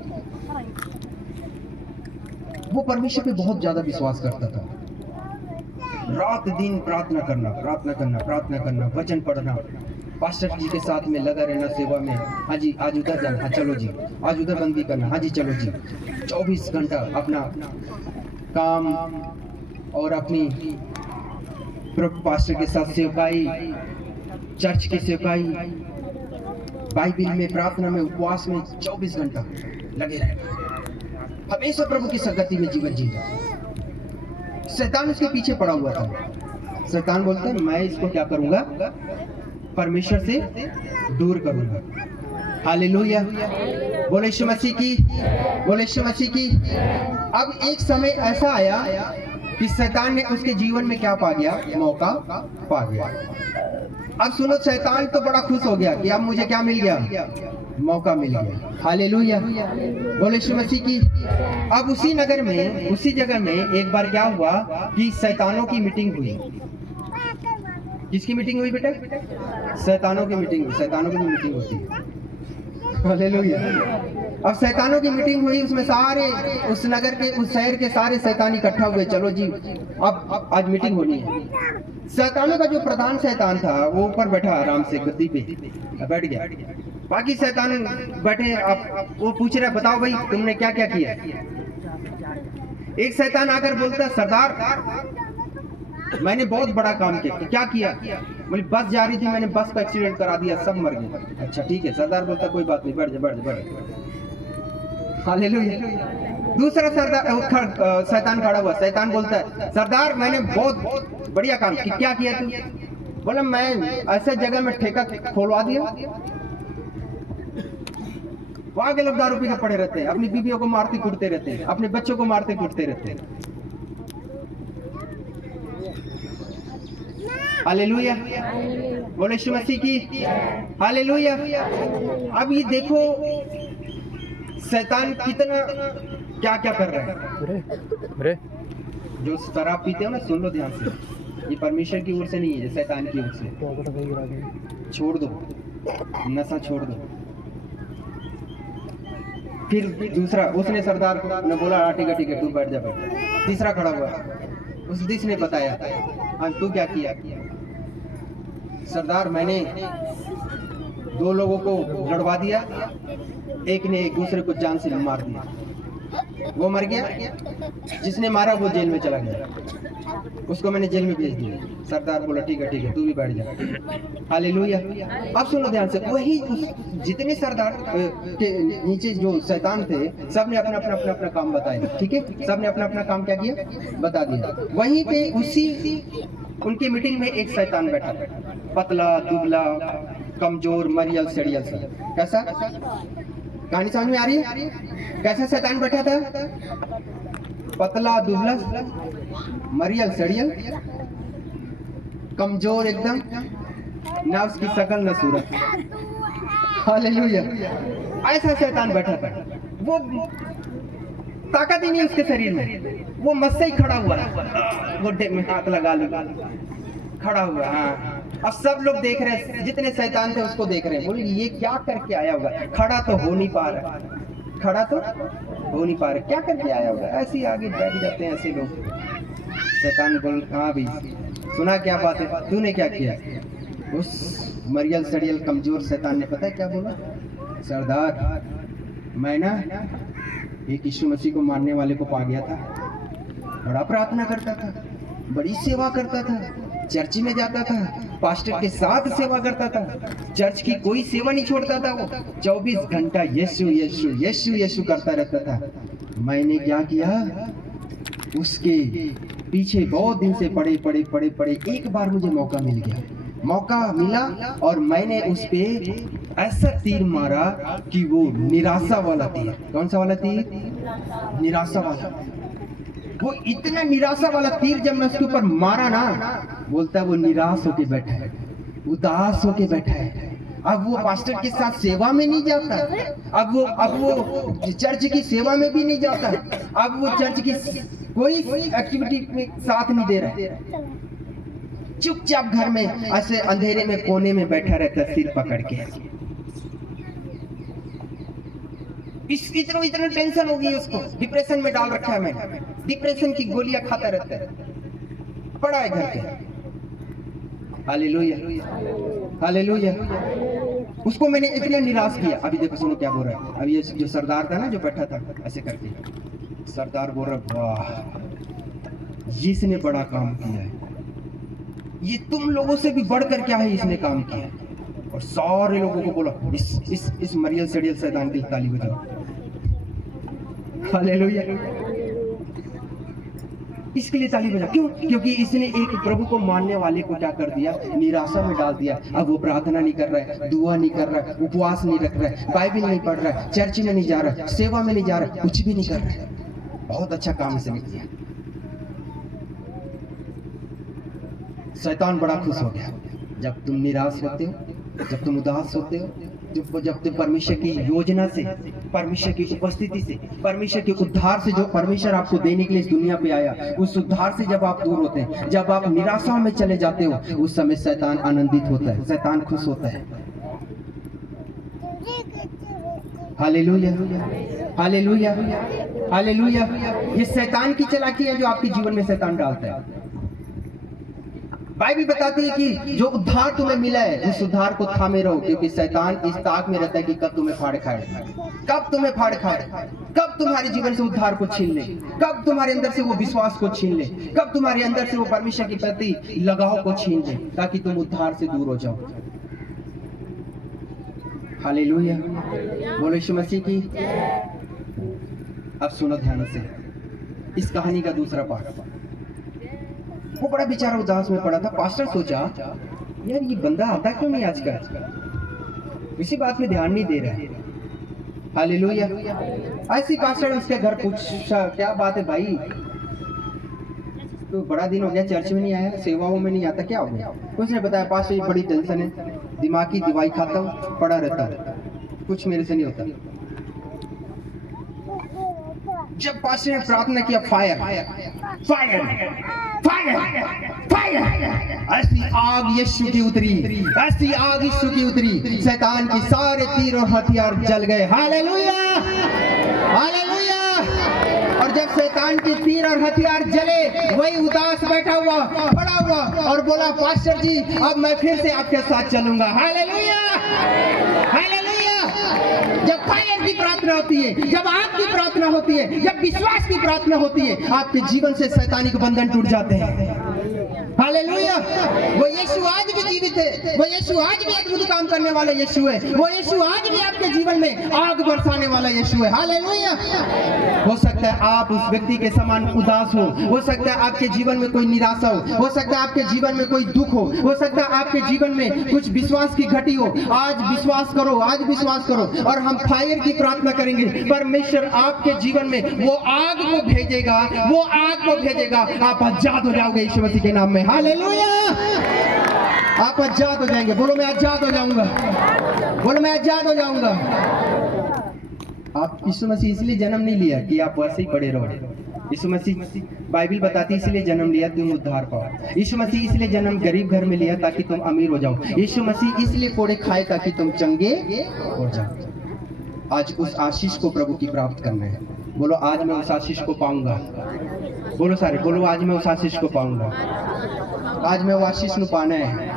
वो परमेश्वर पे बहुत ज्यादा विश्वास करता था, रात दिन प्रार्थना करना, वचन पढ़ना, पास्टर जी के साथ में लगा रहना सेवा में। हाँ जी, आज उधर जाना, हाँ चलो जी, आज उधर बंदी करना, हाँ जी चलो जी। 24 घंटा अपना काम और अपनी पास्टर के साथ सेवकाई, चर्च की सेवकाई, बाइबल में, प्रार्थना में, उपवास में 24 घंटा लगे रहे, हमेशा प्रभु की संगति में जीवन जीता। शैतान उसके पीछे पड़ा हुआ था। शैतान बोलता है मैं इसको क्या करूंगा, परमेश्वर से दूर करूंगा। हालेलुया, बोले यीशु मसीह की, बोले यीशु मसीह की। अब एक समय ऐसा आया कि शैतान ने उसके जीवन में क्या पा गया, मौका पा गया। अब सुनो, शैतान तो बड़ा खुश हो गया कि अब मुझे क्या मिल गया, मौका मिल गया। हालेलुया, बोले यीशु मसीह की। अब उसी नगर में, उसी जगह में एक बार क्या हुआ कि शैतानों की मीटिंग हुई। किसकी मीटिंग हुई बेटा? शैतानों की मीटिंग हुई। शैतानों की भी मीटिंग होती है। हालेलुया। अब शैतानों की मीटिंग हुई, उसमें सारे उस नगर के, उस शहर के सारे शैतान इकट्ठा हुए। चलो जी, अब आज मीटिंग होनी है। शैतानों का जो प्रधान शैतान था वो ऊपर बैठा आराम से गद्दी पे बैठ गया। बाकी शैतान बैठे, अब वो पूछ रहे बताओ भाई तुमने क्या क्या किया। एक शैतान आकर बोलता सरदार मैंने बहुत बड़ा काम किया। क्या किया? बोले बस जा रही थी, मैंने बस का एक्सीडेंट करा दिया, सब मर गए। अच्छा ठीक है। सरदार बोलता कोई बात नहीं, बढ़ जा बढ़ जा बढ़। हालेलुया। दूसरा सरदार शैतान खड़ा हुआ। शैतान बोलता है सरदार मैंने बहुत बढ़िया काम किया। क्या किया तू? बोला मैं ऐसे जगह में ठेका खोलवा दिया, वहां के लोग दारू पी के पड़े रहते हैं, अपनी बीवियों को मारते कूटते रहते हैं, अपने बच्चों को मारते कूटते रहते हैं। हालेलुया। बोले यीशु मसीह की हालेलुया। अब ये देखो शैतान कितना क्या क्या कर रहा है। जो शराब पीते हो ना, सुन लो ध्यान से, ये परमेश्वर की ओर से नहीं है, ये शैतान की ओर से। छोड़ दो, नशा छोड़ दो। फिर दूसरा, उसने सरदार ने बोला ठीक है तू बैठ जा बैठ। तीसरा खड़ा हुआ, उसने बताया हाँ तू क्या किया? सरदार मैंने 2 लोगों को लड़वा दिया, एक ने एक दूसरे को जान से मार दिया, वो मर गया, जिसने मारा वो जेल में चला गया, उसको मैंने जेल में भेज दिया। सरदार बोला ठीक है तू भी बैठ जा। हालेलुया। अब सुनो ध्यान से, वही जितने सरदार के नीचे जो शैतान थे सबने अपना काम बताया। ठीक है, सबने अपना काम क्या किया बता दिया। वहीं पे उसी उनकी मीटिंग में एक शैतान बैठा, पतला दुबला कमजोर मरियल सड़ियल सा। कैसा? कहानी समझ में आ रही है? कैसा शैतान बैठा था? पतला दुबला मरियल सड़ियल, कमजोर एकदम, ना उसकी शकल न सूरत। हालेलुया। ऐसा शैतान बैठा था। वो ताकत ही नहीं उसके शरीर में, वो मत से ही खड़ा हुआ, गोड्डे में हाथ लगा लो खड़ा हुआ। हाँ, अब सब लोग देख रहे हैं, जितने शैतान थे उसको देख रहे हैं। बोले ये क्या करके आया होगा? खड़ा तो हो नहीं पा रहा, खड़ा तो हो नहीं पा रहा, क्या करके आया होगा? ऐसे ही आगे बैठ जाते हैं ऐसे लोग। शैतान बोल हाँ भाई सुना क्या बात है, तूने क्या किया? उस मरियल सड़ियल कमजोर शैतान ने पता है क्या बोला? सरदार मैं ना एक यीशु मसीह को मारने वाले को पा गया था, बड़ा प्रार्थना करता था, बड़ी सेवा करता था, चर्च में जाता था, पास्टर के साथ सेवा करता था, चर्च की कोई सेवा नहीं छोड़ता था, वो 24 घंटा यीशु यीशु यीशु यीशु करता रहता था। मैंने क्या किया? उसके पीछे बहुत दिन से पड़े, एक बार मुझे मौका मिला और मैंने उस पे ऐसा तीर मारा कि वो निराशा वाला तीर। कौन सा वाला तीर? निराशा वाला। वो इतना निराशा वाला तीर जब मैं उसके ऊपर मारा ना, बोलता है वो निराश होके बैठा है, उदास होके बैठा है। अब वो पास्टर के साथ सेवा में नहीं जाता, अब वो चर्च की सेवा में भी नहीं जाता, अब वो चर्च की कोई एक्टिविटी में साथ नहीं दे रहा, चुपचाप घर में ऐसे अंधेरे में कोने में बैठा रहता है सिर पकड़ के। इतना टेंशन हो गई उसको, डिप्रेशन में डाल रखा है। मैंने डिप्रेशन की गोलियां खाता रहता है, पड़ा है घर पे। Hallelujah hallelujah. उसको मैंने इतना निराश किया। अभी देखो सुनो क्या बोल रहा है। अब ये जो सरदार था ना जो बैठा था ऐसे करके, सरदार बोल रहा वाह इसने बड़ा काम किया है, ये तुम लोगों से भी बढ़कर क्या है इसने काम किया। और सारे लोगों को बोला इस मरियल सड़ियल शैतान की ताली बजाओ। हालेलुया। इसके लिए ताली बजा। क्यों? क्योंकि इसने एक प्रभु को मानने वाले को क्या कर दिया? निराशा में डाल दिया। अब वो प्रार्थना नहीं कर रहा है, दुआ नहीं कर रहा है, उपवास नहीं रख रहा है, बाइबल नहीं पढ़ रहा है, चर्च में नहीं जा रहा है, सेवा में नहीं जा रहा है, कुछ भी नहीं कर रहा है। बहुत अच्छा काम इसने किया। शैतान बड़ा खुश हो गया। जब तुम निराश होते हो, जब तुम उदास होते हो, जब तुम परमेश्वर की योजना से, परमेश्वर की उपस्थिति से, परमेश्वर के उद्धार से, जो परमेश्वर आपको देने के लिए इस दुनिया पे आया, उस उद्धार से जब आप दूर होते हैं, जब आप निराशा में चले जाते हो, उस समय शैतान आनंदित होता है, शैतान खुश होता है। Hallelujah, hallelujah, hallelujah. ये शैतान की चालाकी है जो आपके जीवन में शैतान डालता है। बाइबल बताती है कि जो उद्धार तुम्हें मिला है, उस उद्धार को थामे रहो, क्योंकि शैतान इस ताक में रहता है कि कब तुम्हें फाड़ खाए, कब तुम्हें फाड़ खाए, कब तुम्हारे जीवन से उद्धार को छीन ले, कब तुम्हारे अंदर से वो विश्वास को छीन ले, कब तुम्हारे अंदर से वो परमेश्वर के प्रति लगाव को छीन ले, ताकि तुम उद्धार से दूर हो जाओ। हालेलुया, बोलो यीशु मसीह की। अब सुनो ध्यान से इस कहानी का दूसरा पार्ट। वो बड़ा बेचारा उदास में पड़ा था। पास्टर सोचा, यार ये बंदा आता क्यों नहीं आजकल, इसी बात में ध्यान नहीं दे रहा है। हालेलुया। ऐसी पास्टर उसके घर पूछा, क्या बात है भाई, तो बड़ा दिन हो गया चर्च में नहीं आया, सेवाओं में नहीं आता, क्या हो गया? उसने बताया, पास्टर ये बड़ी टेंशन है, दिमाग की दवाई खाता हूँ, पड़ा रहता है, कुछ मेरे से नहीं होता। जब पास्टर ने प्रार्थना किया, फायर फायर फायर फायर, ऐसी आग यीशु की उतरी, ऐसी आग यीशु की उतरी, शैतान की सारे तीर और हथियार जल गए। Hallelujah, hallelujah. और जब शैतान के तीर और हथियार जले, वही उदास बैठा हुआ, खड़ा हुआ और बोला, पास्टर जी अब मैं फिर से आपके साथ चलूंगा। Hallelujah, hallelujah. जब फायर की प्रार्थना होती है, जब आग की प्रार्थना होती है, जब विश्वास की प्रार्थना होती है, आपके जीवन से शैतानिक बंधन टूट जाते हैं। हालेलुया। वो यीशु आज भी जीवित है, वो यीशु आज भी अद्भुत काम करने वाला यीशु है, वो यीशु आज भी आपके जीवन में आग बरसाने वाला यीशु है। हालेलुया। हो सकता है आप उस व्यक्ति के समान उदास हो सकता है आपके जीवन में कोई निराशा हो सकता है आपके जीवन में कोई दुख हो सकता है आपके जीवन में कुछ विश्वास की घटी हो। आज विश्वास करो, आज विश्वास करो, और हम फायर की प्रार्थना करेंगे। परमेश्वर आपके जीवन में वो आग को भेजेगा, वो आग को भेजेगा, आप आजाद हो जाओगे यीशु मसीह के नाम में। हालेलुया। आप आजाद हो जाएंगे। बोलो मैं आजाद हो जाऊंगा, बोलो मैं आजाद हो जाऊंगा। आप यीशु मसीह इसलिए जन्म नहीं लिया कि आप वैसे ही पड़े रहो। यीशु मसीह, बाइबल बताती है, इसलिए जन्म लिया तुम उद्धार पाओ। यीशु मसीह इसलिए जन्म गरीब घर में लिया ताकि तुम अमीर हो जाओ। यीशु मसीह इसलिए कोड़े खाए ताकि तुम चंगे हो जाओ। आज उस आशीष को प्रभु की प्राप्त करना है। बोलो आज मैं उस आशीष को पाऊंगा। बोलो सारे, बोलो आज मैं उस आशीष को पाऊंगा। आज मैं वो आशीष को पाना है।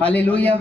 हालेलुया।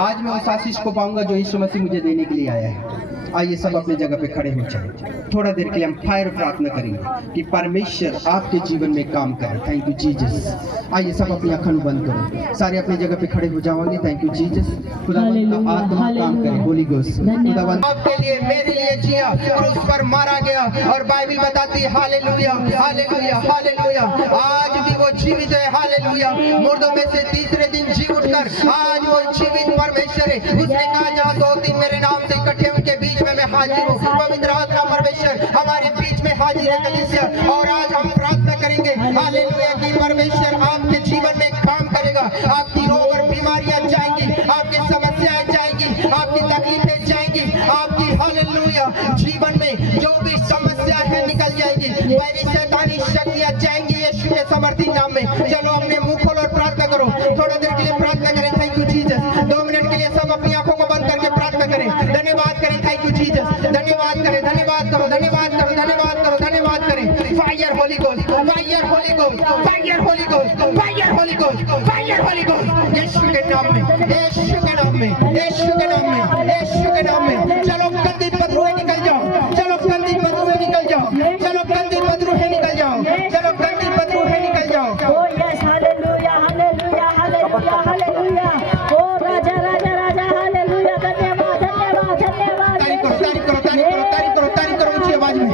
आज मैं उस आशीष को पाऊंगा जो यीशु मसीह मुझे देने के लिए आया है। आइए सब अपनी जगह पे खड़े हो जाए। थोड़ा देर के लिए हम फायर प्रार्थना करेंगे कि परमेश्वर आपके जीवन में काम करे। Thank you Jesus. आइए सब अपनी आंखें बंद करो, सारे अपनी जगह पे खड़े हो जाओगे। Thank you Jesus. खुदावंद का आत्मा काम करे, होली गोस्ट। खुदावंद आपके लिए, मेरे लिए जिया, क्रूस पर मारा गया, और बाइबल बताती है हालेलुया, हालेलुया, हालेलुया। आज भी वो जीवित है। हालेलुया। मुर्दों में से तीसरे दिन जी उठकर आज वो जीवित परमेश्वर है। उसने कहा, जहाँ दो तीन मेरे नाम से इकट्ठे उनके बीच में मैं हाजिर हूँ। पवित्र आत्मा परमेश्वर हमारे बीच में हाजिर है कलीसिया। और आज हम प्रार्थना करेंगे हालेलुया कि परमेश्वर आपके जीवन में काम करेगा। आपकी रोग और बीमारियां जाएंगी, आपकी समस्याएं जाएंगी, आपकी तकलीफें जाएंगी, आपकी हालेलुया जीवन में जो भी समस्या है निकल जाएगी। पहली शैतानी शक्तियां जाएंगी यीशु के समर्थी नाम में। चलो अपने मुंह खोलो और प्रार्थना करो। थोड़ा देर के लिए प्रार्थना करें। Thank you Jesus. 2 मिनट के लिए सब अपनी आंखों को बंद करके प्रार्थना करें। धन्यवाद करें। Thank you Jesus. धन्यवाद करें, धन्यवाद करो, धन्यवाद करो, धन्यवाद करो, धन्यवाद करें। Fire Holy Ghost, fire Holy Ghost, fire Holy Ghost, fire Holy Ghost, fire Holy Ghost. Yeshu के नाम में, यीशु के नाम में, यीशु के नाम में, यीशु के नाम में। चलो गंदी बदबू निकल जाओ, चलो गंदी बदबू निकल जाओ, चलो गंदी बदबू निकल जाओ, चलो गंदी बदबू निकल जाओ। ओ yes, hallelujah, hallelujah, hallelujah, hallelujah. ओ राजा, राजा, राजा, हालेलुया। धन्यवाद, धन्यवाद, धन्यवाद। तारीफ करो, तारीफ करो, तारीफ करो, तारीफ करो, तारीफ करो ऊंची आवाज में।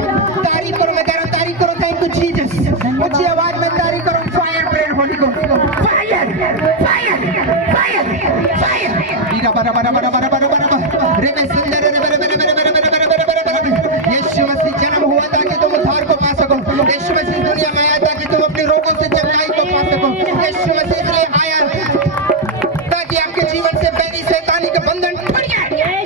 तारीफ करो, मैं कह रहा हूं तारीफ करो। Thank you Jesus. ऊंची आवाज में तारीफ करो। फायर ब्रेड होली को, फायर, फायर, फायर, फायर। रीरा बरा बरा बरा बरा बरा बरा रे बे सुंदर रे बरे बरे बरे बरे बरे बरे बरे बरे। यीशु मसीह जन्म हुआ ताकि तुम उद्धार को पा सको। यीशु मसीह दुनिया में आया ताकि तुम अपने रोगों से चंगाई को पा सको। यीशु मसीह इसलिए आया ताकि आपके जीवन से बैरी शैतानी का बंधन टूट जाए।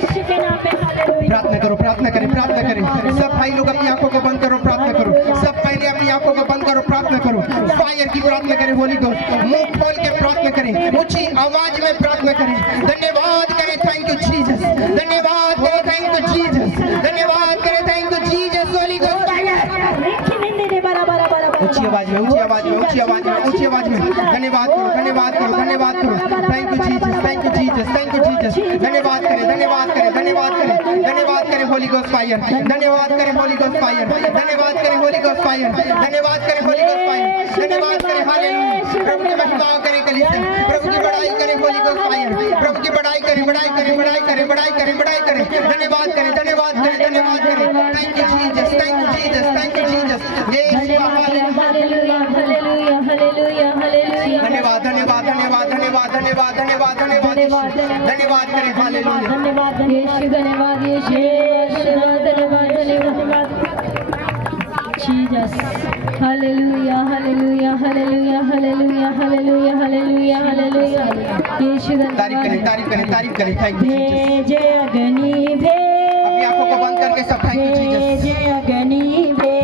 लोग अपनी आंखों को बंद करो, प्रार्थना करो। सब पहले अपनी आंखों को बंद करो, प्रार्थना करो। फायर की प्रार्थना करें, होली गोस्ट मुंह खोल के प्रार्थना करें, ऊंची आवाज में प्रार्थना करें, धन्यवाद करें, थैंक यू जीसस, धन्यवाद करें, थैंक यू जीसस, धन्यवाद करें, thank you Jesus. Holi ghost ऊंची आवाज में, ऊंची आवाज में, ऊंची आवाज में, ऊंची आवाज में धन्यवाद करो, धन्यवाद करो, धन्यवाद करो, thank you Jesus, thank you Jesus, thank you Jesus. धन्यवाद करें, धन्यवाद करें, धन्यवाद करें, धन्यवाद करें होली गोस्ट फायर, धन्यवाद करें होली गोस्ट फायर, धन्यवाद करें होली गोस्ट फायर, धन्यवाद करें होली गोस्ट फायर, धन्यवाद करें हालेलुया। प्रभु की महिमा करें कलीसिया, प्रभु की बड़ाई करें होली गोस्ट फायर, प्रभु की बड़ाई करें, बड़ाई करें, बड़ाई करें, बड़ाई करें, बड़ाई करें, धन्यवाद करें, धन्यवाद करें, धन्यवाद करें, thank you Jesus, thank you Jesus, thank you Jesus. Hallelujah hallelujah hallelujah hallelujah. धन्यवाद धन्यवाद धन्यवाद धन्यवाद धन्यवाद धन्यवाद धन्यवाद धन्यवाद करें हालेलुया। धन्यवाद यीशु, धन्यवाद यीशु, धन्यवाद धन्यवाद धन्यवाद Jesus. Hallelujah hallelujah hallelujah hallelujah hallelujah hallelujah hallelujah Yeshu. तारीफ करें, तारीफ करें, तारीफ करें, थैंक यू जीसस। जय अग्नि भे, अपनी आंखों को बंद करके सब थैंक यू जीसस, जय अग्नि भे,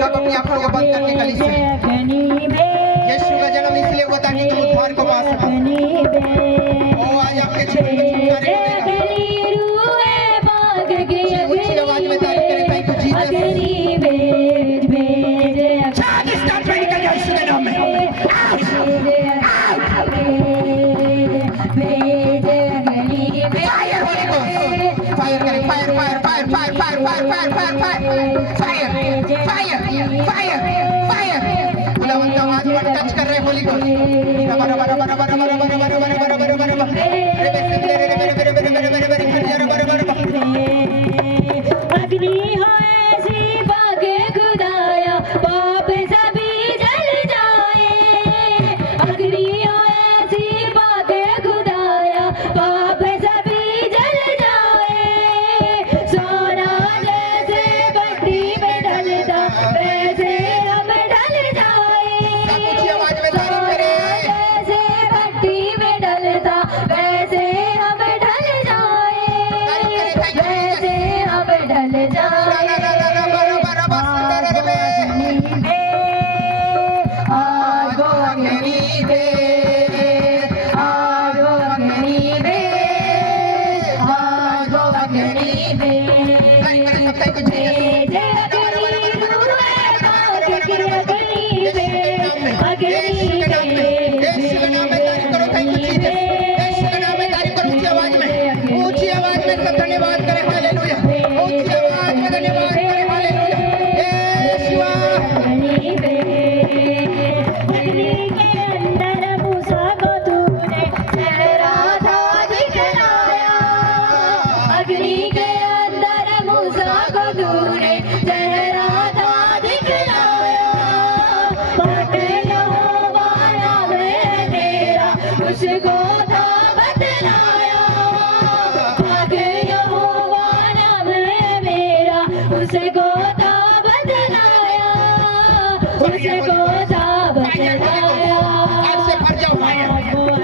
सब अपनी आंखों को बंद करके कलीसिया। जय अग्नि भे, यीशु का जन्म इसलिए हुआ ताकि तुम उद्धार को पा सको। अग्नि भे, ओ आज आपके जीवन में छुटकारे को देगा। अग्नि रूहे भाग के ऊंची आवाज में तारीफ करें, थैंक यू जीसस। अग्नि भेज भेज चार्ज स्टार्ट मेडिकल यीशु के नाम में। फायर होली गोस्ट, फायर करें, fire fire fire fire fire fire fire fire fire fire fire fire. खुदावंद आवाज पर टच कर रहे होली गोस्ट। बरा बरा बरा बरा बरा बरा बरा बरा बरा बरा बरा बरा अग्नि हो ऐसी भागे खुदाया, पाप सभी जल जाए। अग्नि हो ऐसी भागे खुदाया, पाप सभी जल जाए। सोना जैसे भट्टी में ढलता, वैसे हम ढल जाए। ऊंची आवाज में तारीफ करें। जैसे भट्टी में ढलता, वैसे हम ढल जाए, वैसे हम ढल जाए। आगो अग्नि दे, आगो अग्नि दे, आगो अग्नि दे। ऊंची आवाज में सब धन्यवाद करें हालेलुया, ऊंची आवाज में धन्यवाद करें हालेलुया। यीशुआ अग्नि के अंदर मूसा को तूने चेहरा था दिखलाया। अग्नि के अंदर मूसा को तूने चेहरा था दिखलाया। बट यहोवा नाम है तेरा, उसको था बतलाया। बट यहोवा नाम है मेरा, उसको था बतलाया, उसको था बतलाया। आज से भर जाओ fire,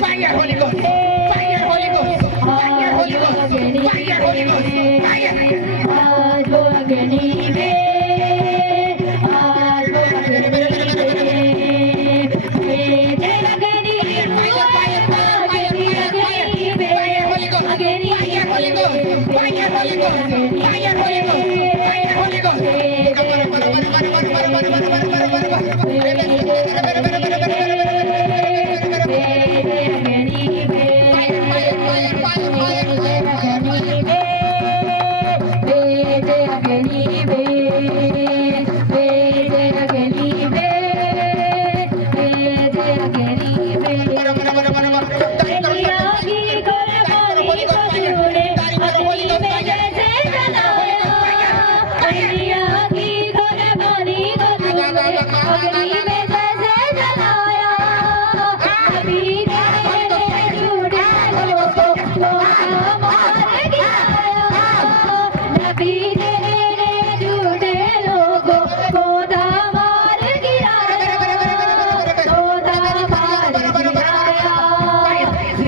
fire Holy Ghost, fire Holy Ghost, fire Holy Ghost, fire Holy Ghost, fire. आज वो अग्नि में, आज वो अग्नि में, जय अग्नि, fire fire fire fire fire Holy Ghost, fire Holy Ghost, fire Holy Ghost, fire Holy Ghost, fire Holy ghost. बरा बरा बरा बरा बरा बरा बरा बरा बरा बरा बरा।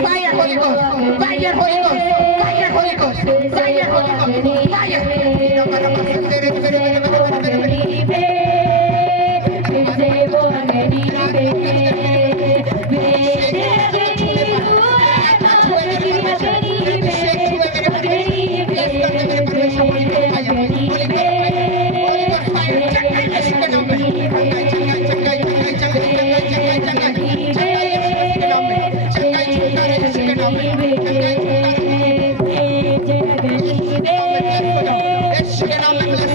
Fire, Holy Ghost! Fire, Holy Ghost! Fire!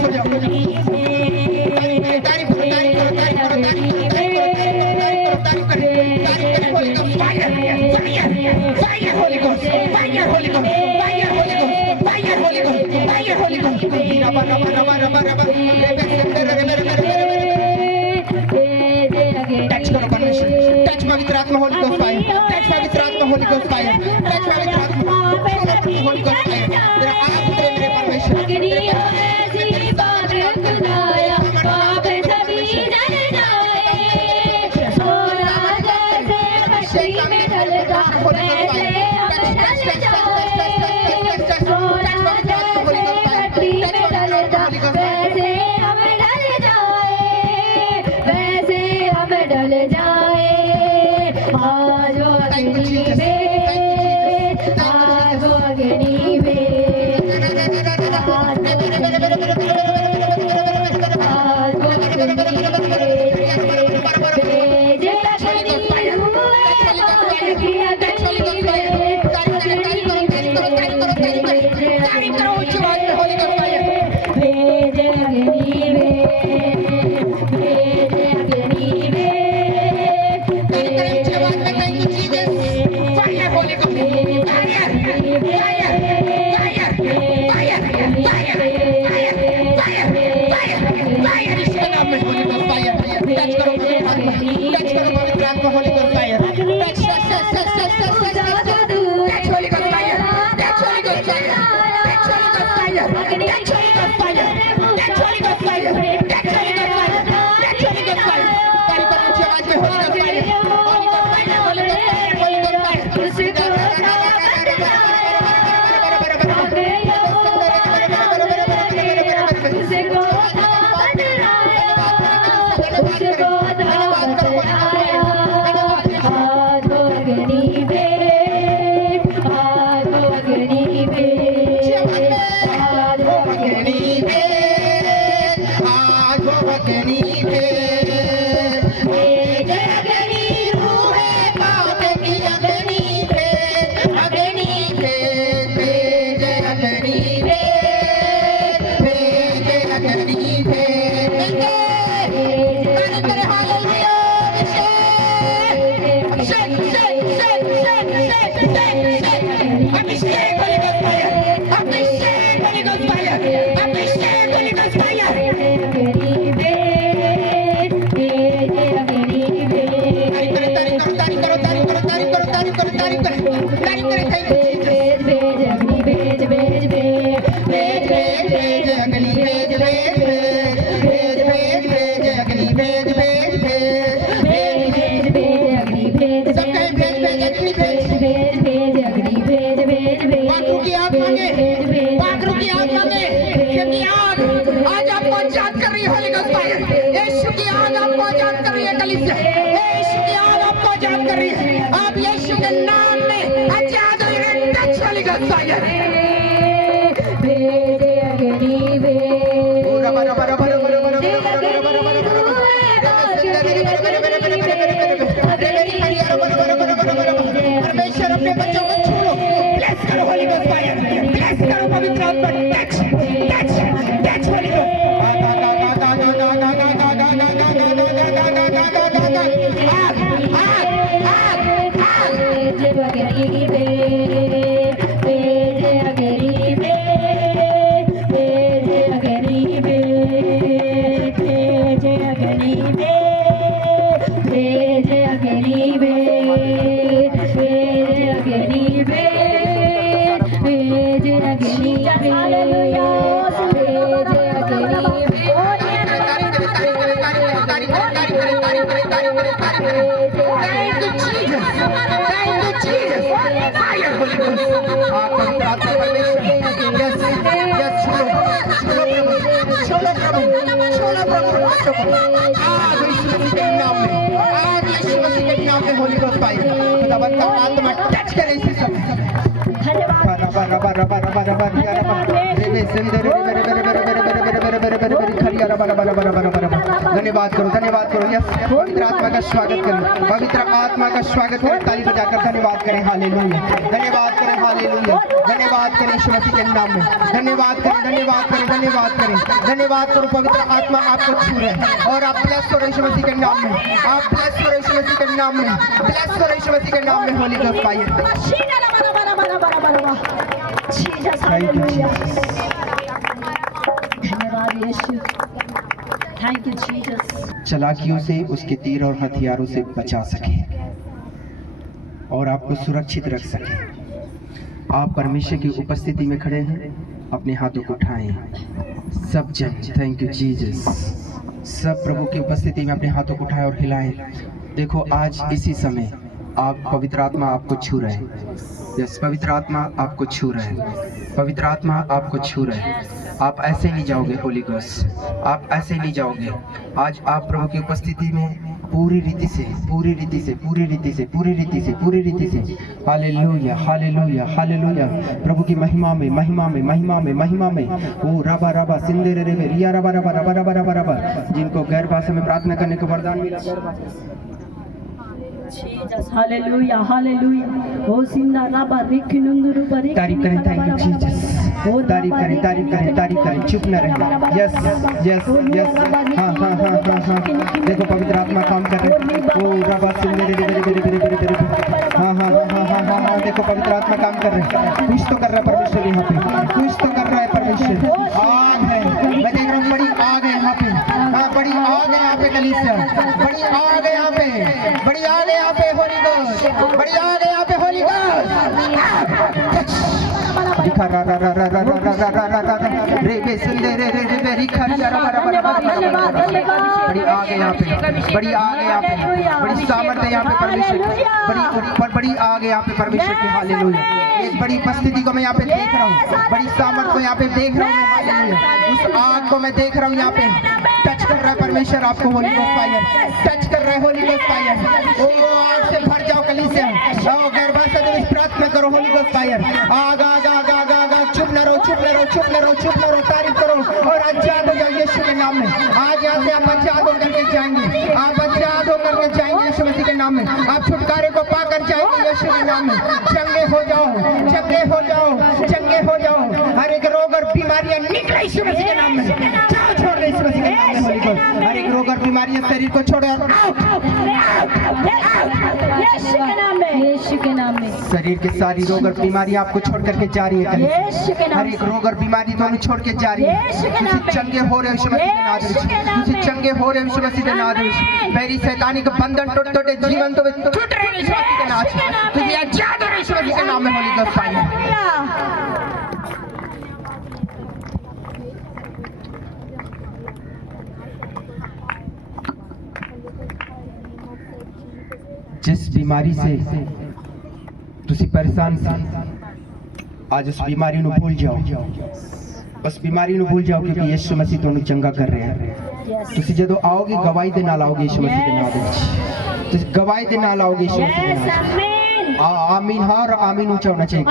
हो जाओ। तारीफ करो, तारीफ करो, तारीफ करो, तारीफ करो, तारीफ करो, Holy Ghost fire, fire Holy Ghost, fire Holy Ghost, fire Holy Ghost, fire Holy Ghost, fire Holy Ghost. Raba raba raba raba raba. Touch करो परमेश्वर, touch पवित्र आत्मा Holy Ghost fire, touch पवित्र आत्मा Holy Ghost fire, touch पवित्र आत्मा Holy Ghost fire. तेरा आग उतरे मेरे परमेश्वर। धन्यवाद करो, धन्यवाद करो। यस, पवित्र आत्मा का स्वागत करें, पवित्र आत्मा का स्वागत करें, ताली बजाकर धन्यवाद करें। हालेलुया, धन्यवाद करें, हालेलुया, धन्यवाद करें यीशु मसीह के नाम में, धन्यवाद करें, धन्यवाद करें, धन्यवाद करें, धन्यवाद करो। पवित्र आत्मा आपको छू रहे हैं और आप ब्लेस करो यीशु मसीह के नाम में, आप ब्लेस करो यीशु मसीह के नाम में, ब्लेस करो यीशु मसीह के नाम में। Holi ghost fire. धन्यवाद यीशु, थैंक यू जीसस। चालाकियों से, उसके तीर और हथियारों से बचा सके और आपको सुरक्षित रख सके। आप परमेश्वर की उपस्थिति में खड़े हैं, अपने हाथों को उठाएं। सब जन, थैंक यू जीसस, सब प्रभु की उपस्थिति में अपने हाथों को उठाएं और हिलाएं। देखो आज इसी समय आप, पवित्र आत्मा आपको छू रहे हैं। यस, पवित्र आत्मा आपको छू रहे हैं, पवित्र आत्मा आपको छू रहे हैं। आप ऐसे नहीं जाओगे होली गोस्ट, आप ऐसे नहीं जाओगे। आज आप प्रभु की उपस्थिति में पूरी रीति से, पूरी रीति से, पूरी रीति से, पूरी रीति से, पूरी रीति से। Hallelujah, hallelujah, hallelujah. प्रभु की महिमा में, महिमा में, महिमा में, महिमा में। ओ रबा रबा सिंदे रे रे रिया रबा रबा रबा रबा रबा रबा। जिनको गैर भाषा में प्रार्थना करने को वरदान मिला, गैर भाषा Jesus, hallelujah, hallelujah. Oh, sinda raba rikhi nunduru bari. तारीफ करें, थैंक यू जीसस। तारीफ करें, तारीफ करें, तारीफ करें, चुप न रहें। Yes, yes, yes. हाँ हाँ हाँ हाँ हाँ। देखो पवित्र आत्मा काम कर रहे हैं। ओ रबा सिंदे रे रे रे रे रे रे। हाँ हाँ हाँ हाँ हाँ हाँ। देखो पवित्र आत्मा काम कर रहे हैं। कुछ तो कर रहा है परमेश्वर यहाँ पे, कुछ तो कर रहा है परमेश्वर। आग है, मैं देख रहा हूँ बड़ी आग है यहाँ पे। हाँ, बड़ी आग है यहाँ पे कलीसिया, बड़ी आग है यहाँ पे, बड़ी आग है यहाँ पे होली गोस्ट, बड़ी आग है यहाँ पे होली गोस्ट। दिखा रा रा रा रा रा रा रा रा रा रा रे बे सुंदे रे रे रे रिखा रा रा रा रा। बड़ी आग है यहाँ पे, बड़ी आग है यहाँ पे, बड़ी सामर्थ है यहाँ पे परमेश्वर की, बड़ी ऊपर बड़ी आग है यहाँ पे परमेश्वर की। हालेलुया। एक बड़ी उपस्थिति को मैं यहाँ पे देख रहा हूँ, बड़ी सामर्थ को यहाँ पे देख रहा हूँ मैं। हालेलुया। उस आग को मैं देख रहा हूँ यहाँ पे। टच कर रहा है परमेश्वर आपको, होली गोस्ट फायर टच कर रहा है, होली गोस्ट फायर। ओ आग से भर जाओ कलीसिया, आओ गैर भाषा में प्रार्थना करो, होली गोस्ट फायर। आग आग आग आग आग आग। चुप न रहो, चुप न रहो, चुप न रहो, चुप न रहो। तारीफ करो और आजाद हो जाओ यीशु के नाम में। आज यहाँ से आप आजाद होकर के जाएंगे, आप आजाद होकर के जाएंगे यीशु मसीह के नाम में। आप छुटकारे को पाकर जाएंगे यीशु के नाम में। चंगे हो जाओ, चंगे हो जाओ, चंगे हो जाओ। हर एक रोग और बीमारियां निकले यीशु मसीह के नाम में। जाओ, छोड़ दे यीशु मसीह के नाम में होली गोस्ट। हर एक रोग और बीमारियां शरीर को छोड़ो और यीशु के नाम में, यीशु के नाम में। शरीर के सारी रोग और बीमारियां आपको छोड़ करके जा रही है। यीशु के नाम हर एक रोग और बीमारी दोनों छोड़ के जा रही है। तुझे चंगे हो रहे हो यीशु मसीह के नाम में, तुझे चंगे हो रहे हो यीशु मसीह के नाम में। मेरी शैतानी के बंधन टूट टूटे, जीवन तो टूट रहे हैं यीशु मसीह के नाम में। तुझे आजाद हो रहे यीशु मसीह के नाम में। Holi Ghost fire. जिस बीमारी से तुसी परेशान सी, आज उस बीमारी ਨੂੰ भूल जाओ, उस बीमारी ਨੂੰ भूल जाओ, क्योंकि यीशु मसीह ਤੁਹਾਨੂੰ ਚੰਗਾ ਕਰ ਰਿਹਾ ਹੈ। ਤੁਸੀਂ ਜਦੋਂ ਆਓਗੇ ਗਵਾਹੀ ਦੇ ਨਾਲ ਆਓਗੇ यीशु मसीह ਦੇ ਨਾਮ ਦੇ ਵਿੱਚ। ਤੁਸੀਂ ਗਵਾਹੀ ਦੇ ਨਾਲ ਆਓਗੇ यीशु मसीह ਦੇ ਨਾਮ। आमीन। हाँ, और आमीन ऊंचा होना चाहिए।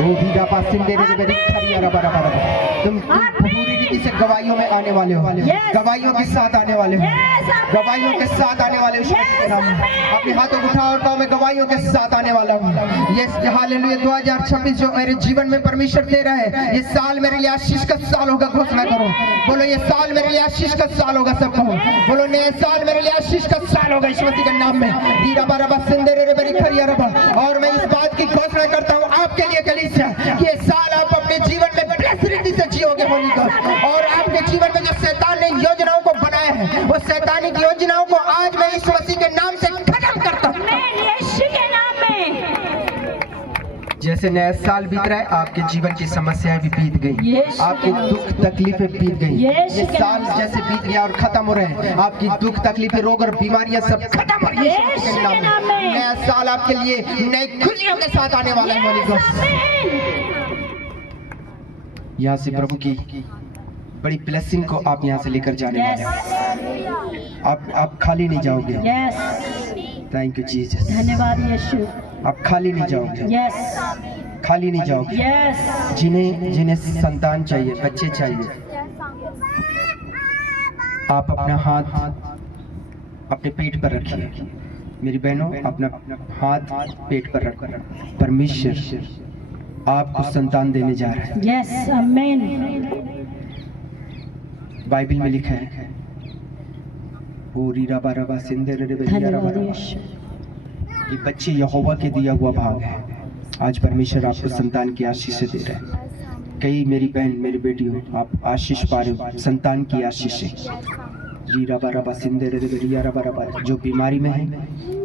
वो भी दा पास सिंदे रे रे खरिया रबा रबा रबा। तुम पूरी रीति से गवाहियों में आने वाले हो, गवाहियों के साथ आने वाले हो, गवाहियों के साथ आने वाले हो यीशु मसीह के नाम में। अपने हाथों को उठाओ और कहो मैं गवाहियों के साथ आने वाला हूँ। ये हालेलुया। 2026 जो मेरे जीवन में परमेश्वर दे रहा है, ये साल मेरे लिए आशीष का साल होगा। घोषणा करो, बोलो ये साल मेरे लिए आशीष का साल होगा। सब कहो, बोलो नए साल मेरे लिए आशीष का साल होगा यीशु मसीह के नाम में। रबा रबा सिंदे रे रे खरिया रबा। और मैं इस बात की घोषणा करता हूँ आपके लिए कलीसिया, कि ये साल आप अपने जीवन में ब्लेस रीति से जियोगे होली गोस्ट। और आपके जीवन में जो शैतान ने योजनाओं को बनाया है, वो शैतानिक योजनाओं को आज मैं यीशु मसीह के नाम से खत्म करता हूँ यीशु के नाम में। जैसे नया साल बीत रहा है, आपके जीवन की समस्याएं भी बीत गई, आपके दुख तकलीफें बीत गई। ये साल जैसे बीत गया और खत्म हो रहे हैं, आपकी दुख तकलीफें, रोग और बीमारियां सब खत्म हो रही है यीशु के नाम में। नया साल आपके लिए नई खुशियों के साथ आने वाला है होली गोस्ट। यहाँ से प्रभु की बड़ी ब्लेसिंग को आप यहाँ से लेकर जाने वाले हैं। आप खाली नहीं जाओगे। Thank you Jesus. धन्यवाद यीशु। आप खाली नहीं जाओगे, खाली नहीं जाओगे। जिन्हें संतान चाहिए, बच्चे चाहिए, आप अपना हाथ अपने पेट पर रखिए। मेरी बहनों, अपना हाथ पेट पर रख। परमेश्वर आपको संतान देने जा रहा है। Yes amen. बाइबल में लिखा है, ओ रीरा बाराबा सिंदे रे रे धन्यवाद यीशु। ये बच्चे यहोवा के दिया हुआ भाग है। आज परमेश्वर आपको संतान की आशीष दे रहा है। कई मेरी बहन, मेरी बेटियों, आप आशीष पा रहे हो, संतान की आशीष है। रीरा बाराबा सिंदे रे रे रीरा बाराबा। जो बीमारी में है,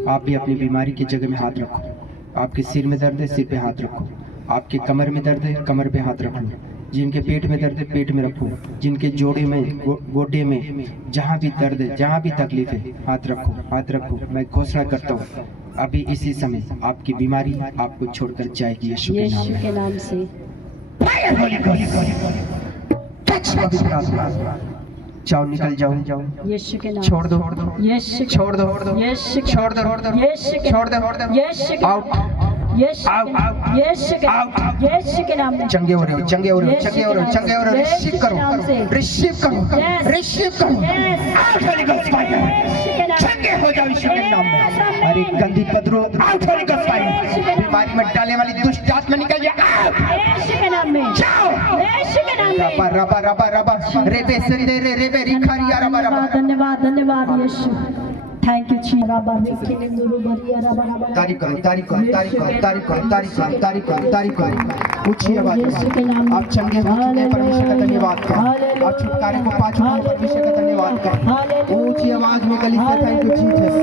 आप भी अपनी बीमारी की जगह में हाथ रखो। आपके सिर में दर्द है, सिर पे हाथ रखो। आपके कमर में दर्द है, कमर पे हाथ रखो। जिनके पेट में दर्द है, पेट में रखो। जिनके जोड़े में, गोडे में, जहाँ भी दर्द है, जहाँ भी तकलीफ है, हाथ रखो, हाथ रखो। मैं घोषणा करता हूँ, अभी इसी समय आपकी बीमारी आपको छोड़कर जाएगी यीशु के नाम से। जाओ, निकल जाओ, यीशु के नाम। छोड़ दो, यीशु छोड़ दो, यीशु के छोड़ दो, यीशु के छोड़ दो, यीशु के आउट। यीशु यीशु के यीशु के नाम में। चंगे हो रहे हो, चंगे हो रहे हो, चंगे हो रहे हो, चंगे हो रहे हो। रिसीव करो, रिसीव करो, रिसीव करो। चंगे हो जाओ यीशु के नाम में। अरे गंदी पदरो, बीमारी में डालने वाली दुष्ट आत्मा निकल जाए यीशु के नाम में। जाओ, यीशु के नाम में। रबा रबा रबा रबा रेबे संदे रे रेबे रिखारिया रबा रबा। धन्यवाद धन्यवाद यीशु। थैंक यू जी। तारीफ करो, तारीफ करो, तारीफ करो, तारीफ करो, तारीफ करो, तारीफ करो, तारीफ करो। ऊंची आवाज में आप चंगे हो चुके हैं, परमेश्वर का धन्यवाद करो। आप छुटकारे को पा चुके हैं, परमेश्वर का धन्यवाद करो। ऊंची आवाज में गली से थैंक यू जीसस।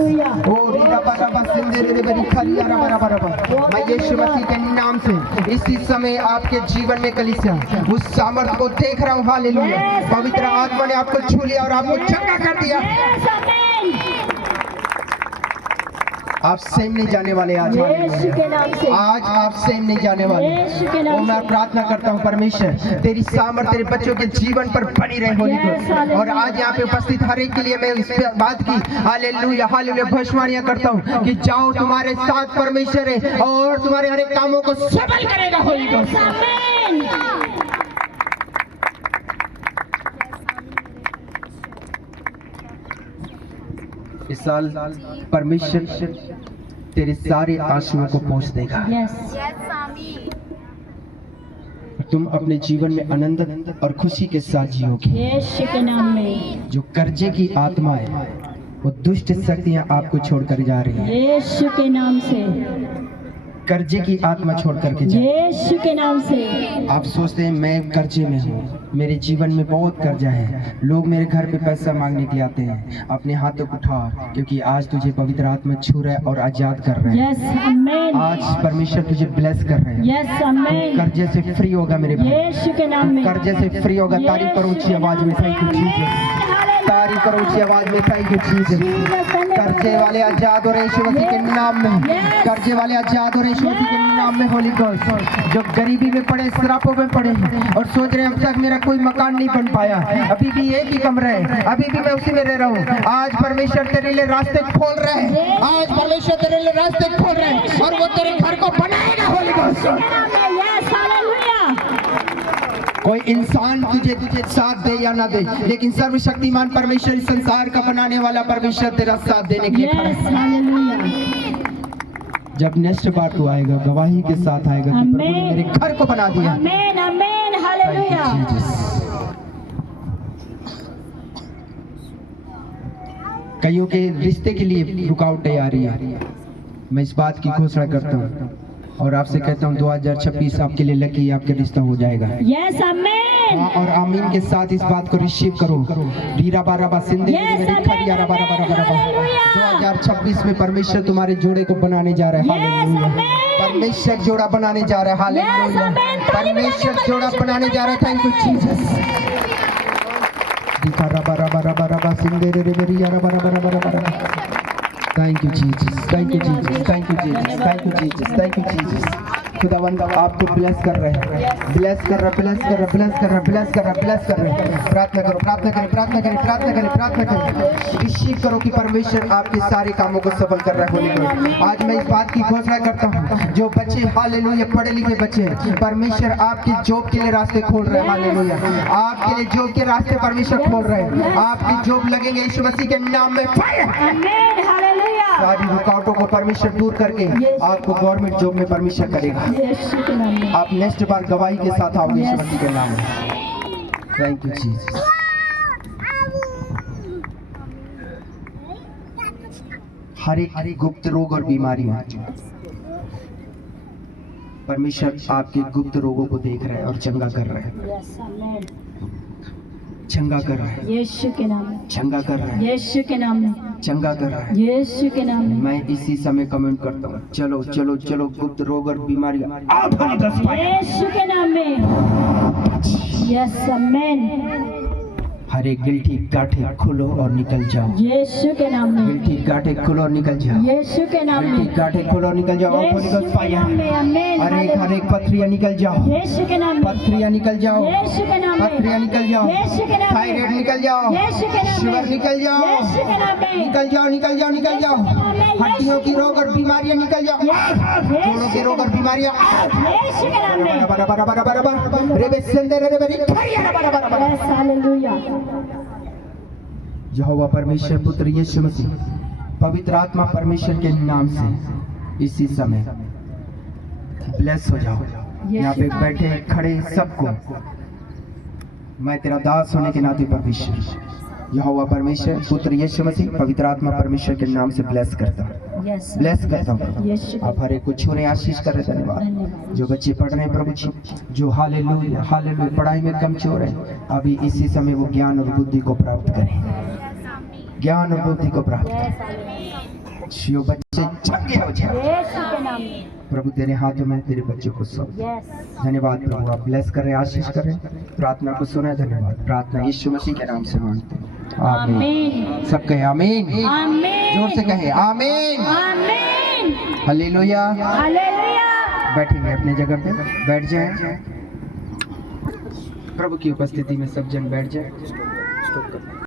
ओ रीरा बाराबा सिंदे रे रे रिखारिया रबा रबा रबा। मैं यीशु मसीह के नाम से इसी समय आपके जीवन में कलीसिया उस सामर्थ को देख रहा हूँ। हालेलुया। पवित्र आत्मा ने आपको छू लिया और आपको चंगा कर दिया। आप सेम नहीं जाने वाले आज। यीशु के नाम से। आज आप सेम नहीं जाने वाले। यीशु के नाम और मैं प्रार्थना करता हूँ परमेश्वर तेरी सामर्थ तेरे बच्चों के जीवन पर बनी रहे होली को। और आज यहाँ पे उपस्थित हर एक के लिए मैं इस बात की हालेलुया हालेलुया भविष्यवाणियां करता हूँ कि जाओ, तुम्हारे साथ परमेश्वर है और तुम्हारे हर एक कामों को सफल करेगा होली को। इस साल परमेश्वर तेरे सारे आंसुओं को पोंछ देगा। तुम अपने जीवन में आनंद और खुशी के साथ जियोगे। यीशु के नाम में। जो कर्जे की आत्मा है, वो दुष्ट शक्तियां आपको छोड़कर जा रही है। यीशु के नाम से। कर्जे की आत्मा छोड़ करके जा। यीशु के नाम से। आप सोचते हैं मैं कर्जे में हूँ, मेरे जीवन में बहुत कर्जा है, लोग मेरे घर पे पैसा मांगने के लिए आते हैं। अपने हाथों को उठा, क्योंकि आज तुझे पवित्र आत्मा छू रहा है और आजाद कर रहा है। Yes amen. आज परमेश्वर तुझे ब्लेस कर रहे हैं। Yes amen. कर्जे से फ्री होगा मेरे भाई। यीशु के नाम में। कर्जे से फ्री होगा। तारीफ करो ऊंची आवाज में, थैंक यू जीसस। तारीफ करो ऊंची आवाज में, थैंक यू जीसस। कर्जे वाले आजाद हो रहे यीशु मसीह के नाम में। कर्जे वाले आजाद हो रहे यीशु मसीह के नाम में। होली गोस्ट जो गरीबी में पड़े, श्रापों में पड़े और सोच रहे हैं अब तक मेरा कोई मकान नहीं बन पाया, अभी भी एक ही कमरा है, अभी भी मैं उसी में रह रहा हूँ। आज परमेश्वर तेरे लिए रास्ते खोल रहे हैं। आज परमेश्वर तेरे लिए रास्ते खोल रहे हैं और वो तेरे घर को बनाएगा। होली गोस्ट कोई इंसान तुझे साथ दे या ना दे, लेकिन सर्वशक्तिमान परमेश्वर इस संसार का बनाने वाला परमेश्वर तेरा साथ देने के लिए खड़ा है। जब नेक्स्ट बार तू आएगा, गवाही के साथ आएगा कि प्रभु ने मेरे घर को बना दिया। आमेन आमेन हालेलुया। कईयों के रिश्ते के लिए रुकावटें आ रही है। मैं इस बात की घोषणा करता हूँ और आपसे कहता हूँ 2026 आपके लिए लकी, आपका रिश्ता हो जाएगा। Yes amen. और आमीन के साथ इस बात को रिसीव करो। रीरा बाराबा सिंधे 2026 में परमेश्वर तुम्हारे जोड़े को बनाने जा रहा है। हालेलुया। परमेश्वर जोड़ा बनाने जा रहा है। हालेलुया। परमेश्वर जोड़ा बनाने जा रहा है। Thank you Jesus. Thank you Jesus, thank you Jesus, thank you Jesus, thank you Jesus, thank you Jesus. खुदावंद आपको ब्लेस कर रहे हैं, ब्लेस कर रहे, ब्लेस कर रहे, ब्लेस कर रहे, ब्लेस कर रहे, ब्लेस कर रहे। प्रार्थना करो, प्रार्थना करें, प्रार्थना करें, प्रार्थना करें, प्रार्थना करें। रिसीव करो कि परमेश्वर आपके सारे कामों को सफल कर रहा है। होली को आज मैं इस बात की घोषणा करता हूँ, जो बच्चे हालेलुया पढ़े लिखे बच्चे हैं, परमेश्वर आपके जॉब के लिए रास्ते खोल रहे हैं। हालेलुया, आपके लिए जॉब के रास्ते परमेश्वर खोल रहे हैं। आपकी जॉब लगेंगे यीशु मसीह के नाम में। फायर! आमीन, हालेलुया। सारी रुकावटों को परमेश्वर दूर करके आपको गवर्नमेंट जॉब में परमेश्वर करेगा। यीशु के नाम में। आप नेक्स्ट बार गवाही के साथ आओगे यीशु मसीह के नाम में। Thank you Jesus. हर एक गुप्त रोग और बीमारियां परमेश्वर आपके गुप्त रोगों को देख रहा है और चंगा कर रहा है, यस, आमीन। चंगा कर रहा है, यीशु के नाम में। चंगा कर रहा है, यीशु के नाम में। चंगा कर रहा है। यीशु के नाम में। मैं इसी समय कमेंट करता हूँ, चलो चलो चलो गुप्त रोग और बीमारियां आप होली का फायर। यीशु के नाम में। यस, आमीन। हर एक गिल्टी गांठे खोलो और निकल जाओ। यीशु के नाम में। गिल्टी गांठे खोलो और निकल जाओ। यीशु के नाम गिल्टी में। गांठे खोलो और निकल जाओ। होली का यीशु के फायर। नाम में। आमीन। हर एक पथरियां निकल जाओ। यीशु के नाम में। पथरियां निकल जाओ। यीशु के नाम में। पथरियां निकल जाओ। यीशु के नाम में। थायराइड निकल जाओ। यीशु के नाम में। शुगर निकल जाओ। यीशु के नाम में। निकल जाओ, निकल जाओ, निकल जाओ। हड्डियों की रोग और बीमारियां निकल जाओ। जोड़ों के रोग और बीमारियां यीशु के नाम में। बड़ा बड़ा बड़ा बड़ा बड़ा रेबे सेंदे रेबे फायर बड़ा बड़ा बड़ा। Yes, hallelujah. यहोवा परमेश्वर पुत्र यीशु मसीह पवित्र आत्मा परमेश्वर के नाम से इसी समय ब्लेस हो जाओ। यहाँ पे बैठे खड़े सबको मैं तेरा दास होने के नाते परमेश्वर यहोवा परमेश्वर पुत्र यीशु मसीह पवित्र आत्मा परमेश्वर के नाम से ब्लेस करता हूँ, यस, ब्लेस करता हूँ। यीशु के आप हर एक को छू रहे, आशीष कर रहे। धन्यवाद। जो बच्चे पढ़ रहे हैं प्रभु जी, जो हालेलुया हालेलुया पढ़ाई में कमजोर है, अभी इसी समय वो ज्ञान और बुद्धि को प्राप्त करें, ज्ञान और बुद्धि को प्राप्त करें। जो बच्चे चंगे हो जाए यीशु के नाम में। प्रभु तेरे हाथों में तेरे बच्चों को सौंप। यस, धन्यवाद प्रभु, आप ब्लेस करें, आशीष करें, प्रार्थना को सुने। धन्यवाद। प्रार्थना यीशु मसीह के नाम से मांगते हैं, आमीन। आमीन। सब कहे आमीन, आमीन। जोर से कहे आमीन, आमीन। हालेलुया। हालेलुया। बैठेंगे अपनी जगह पे, बैठ जाएं। प्रभु की उपस्थिति में सब जन बैठ जाएं।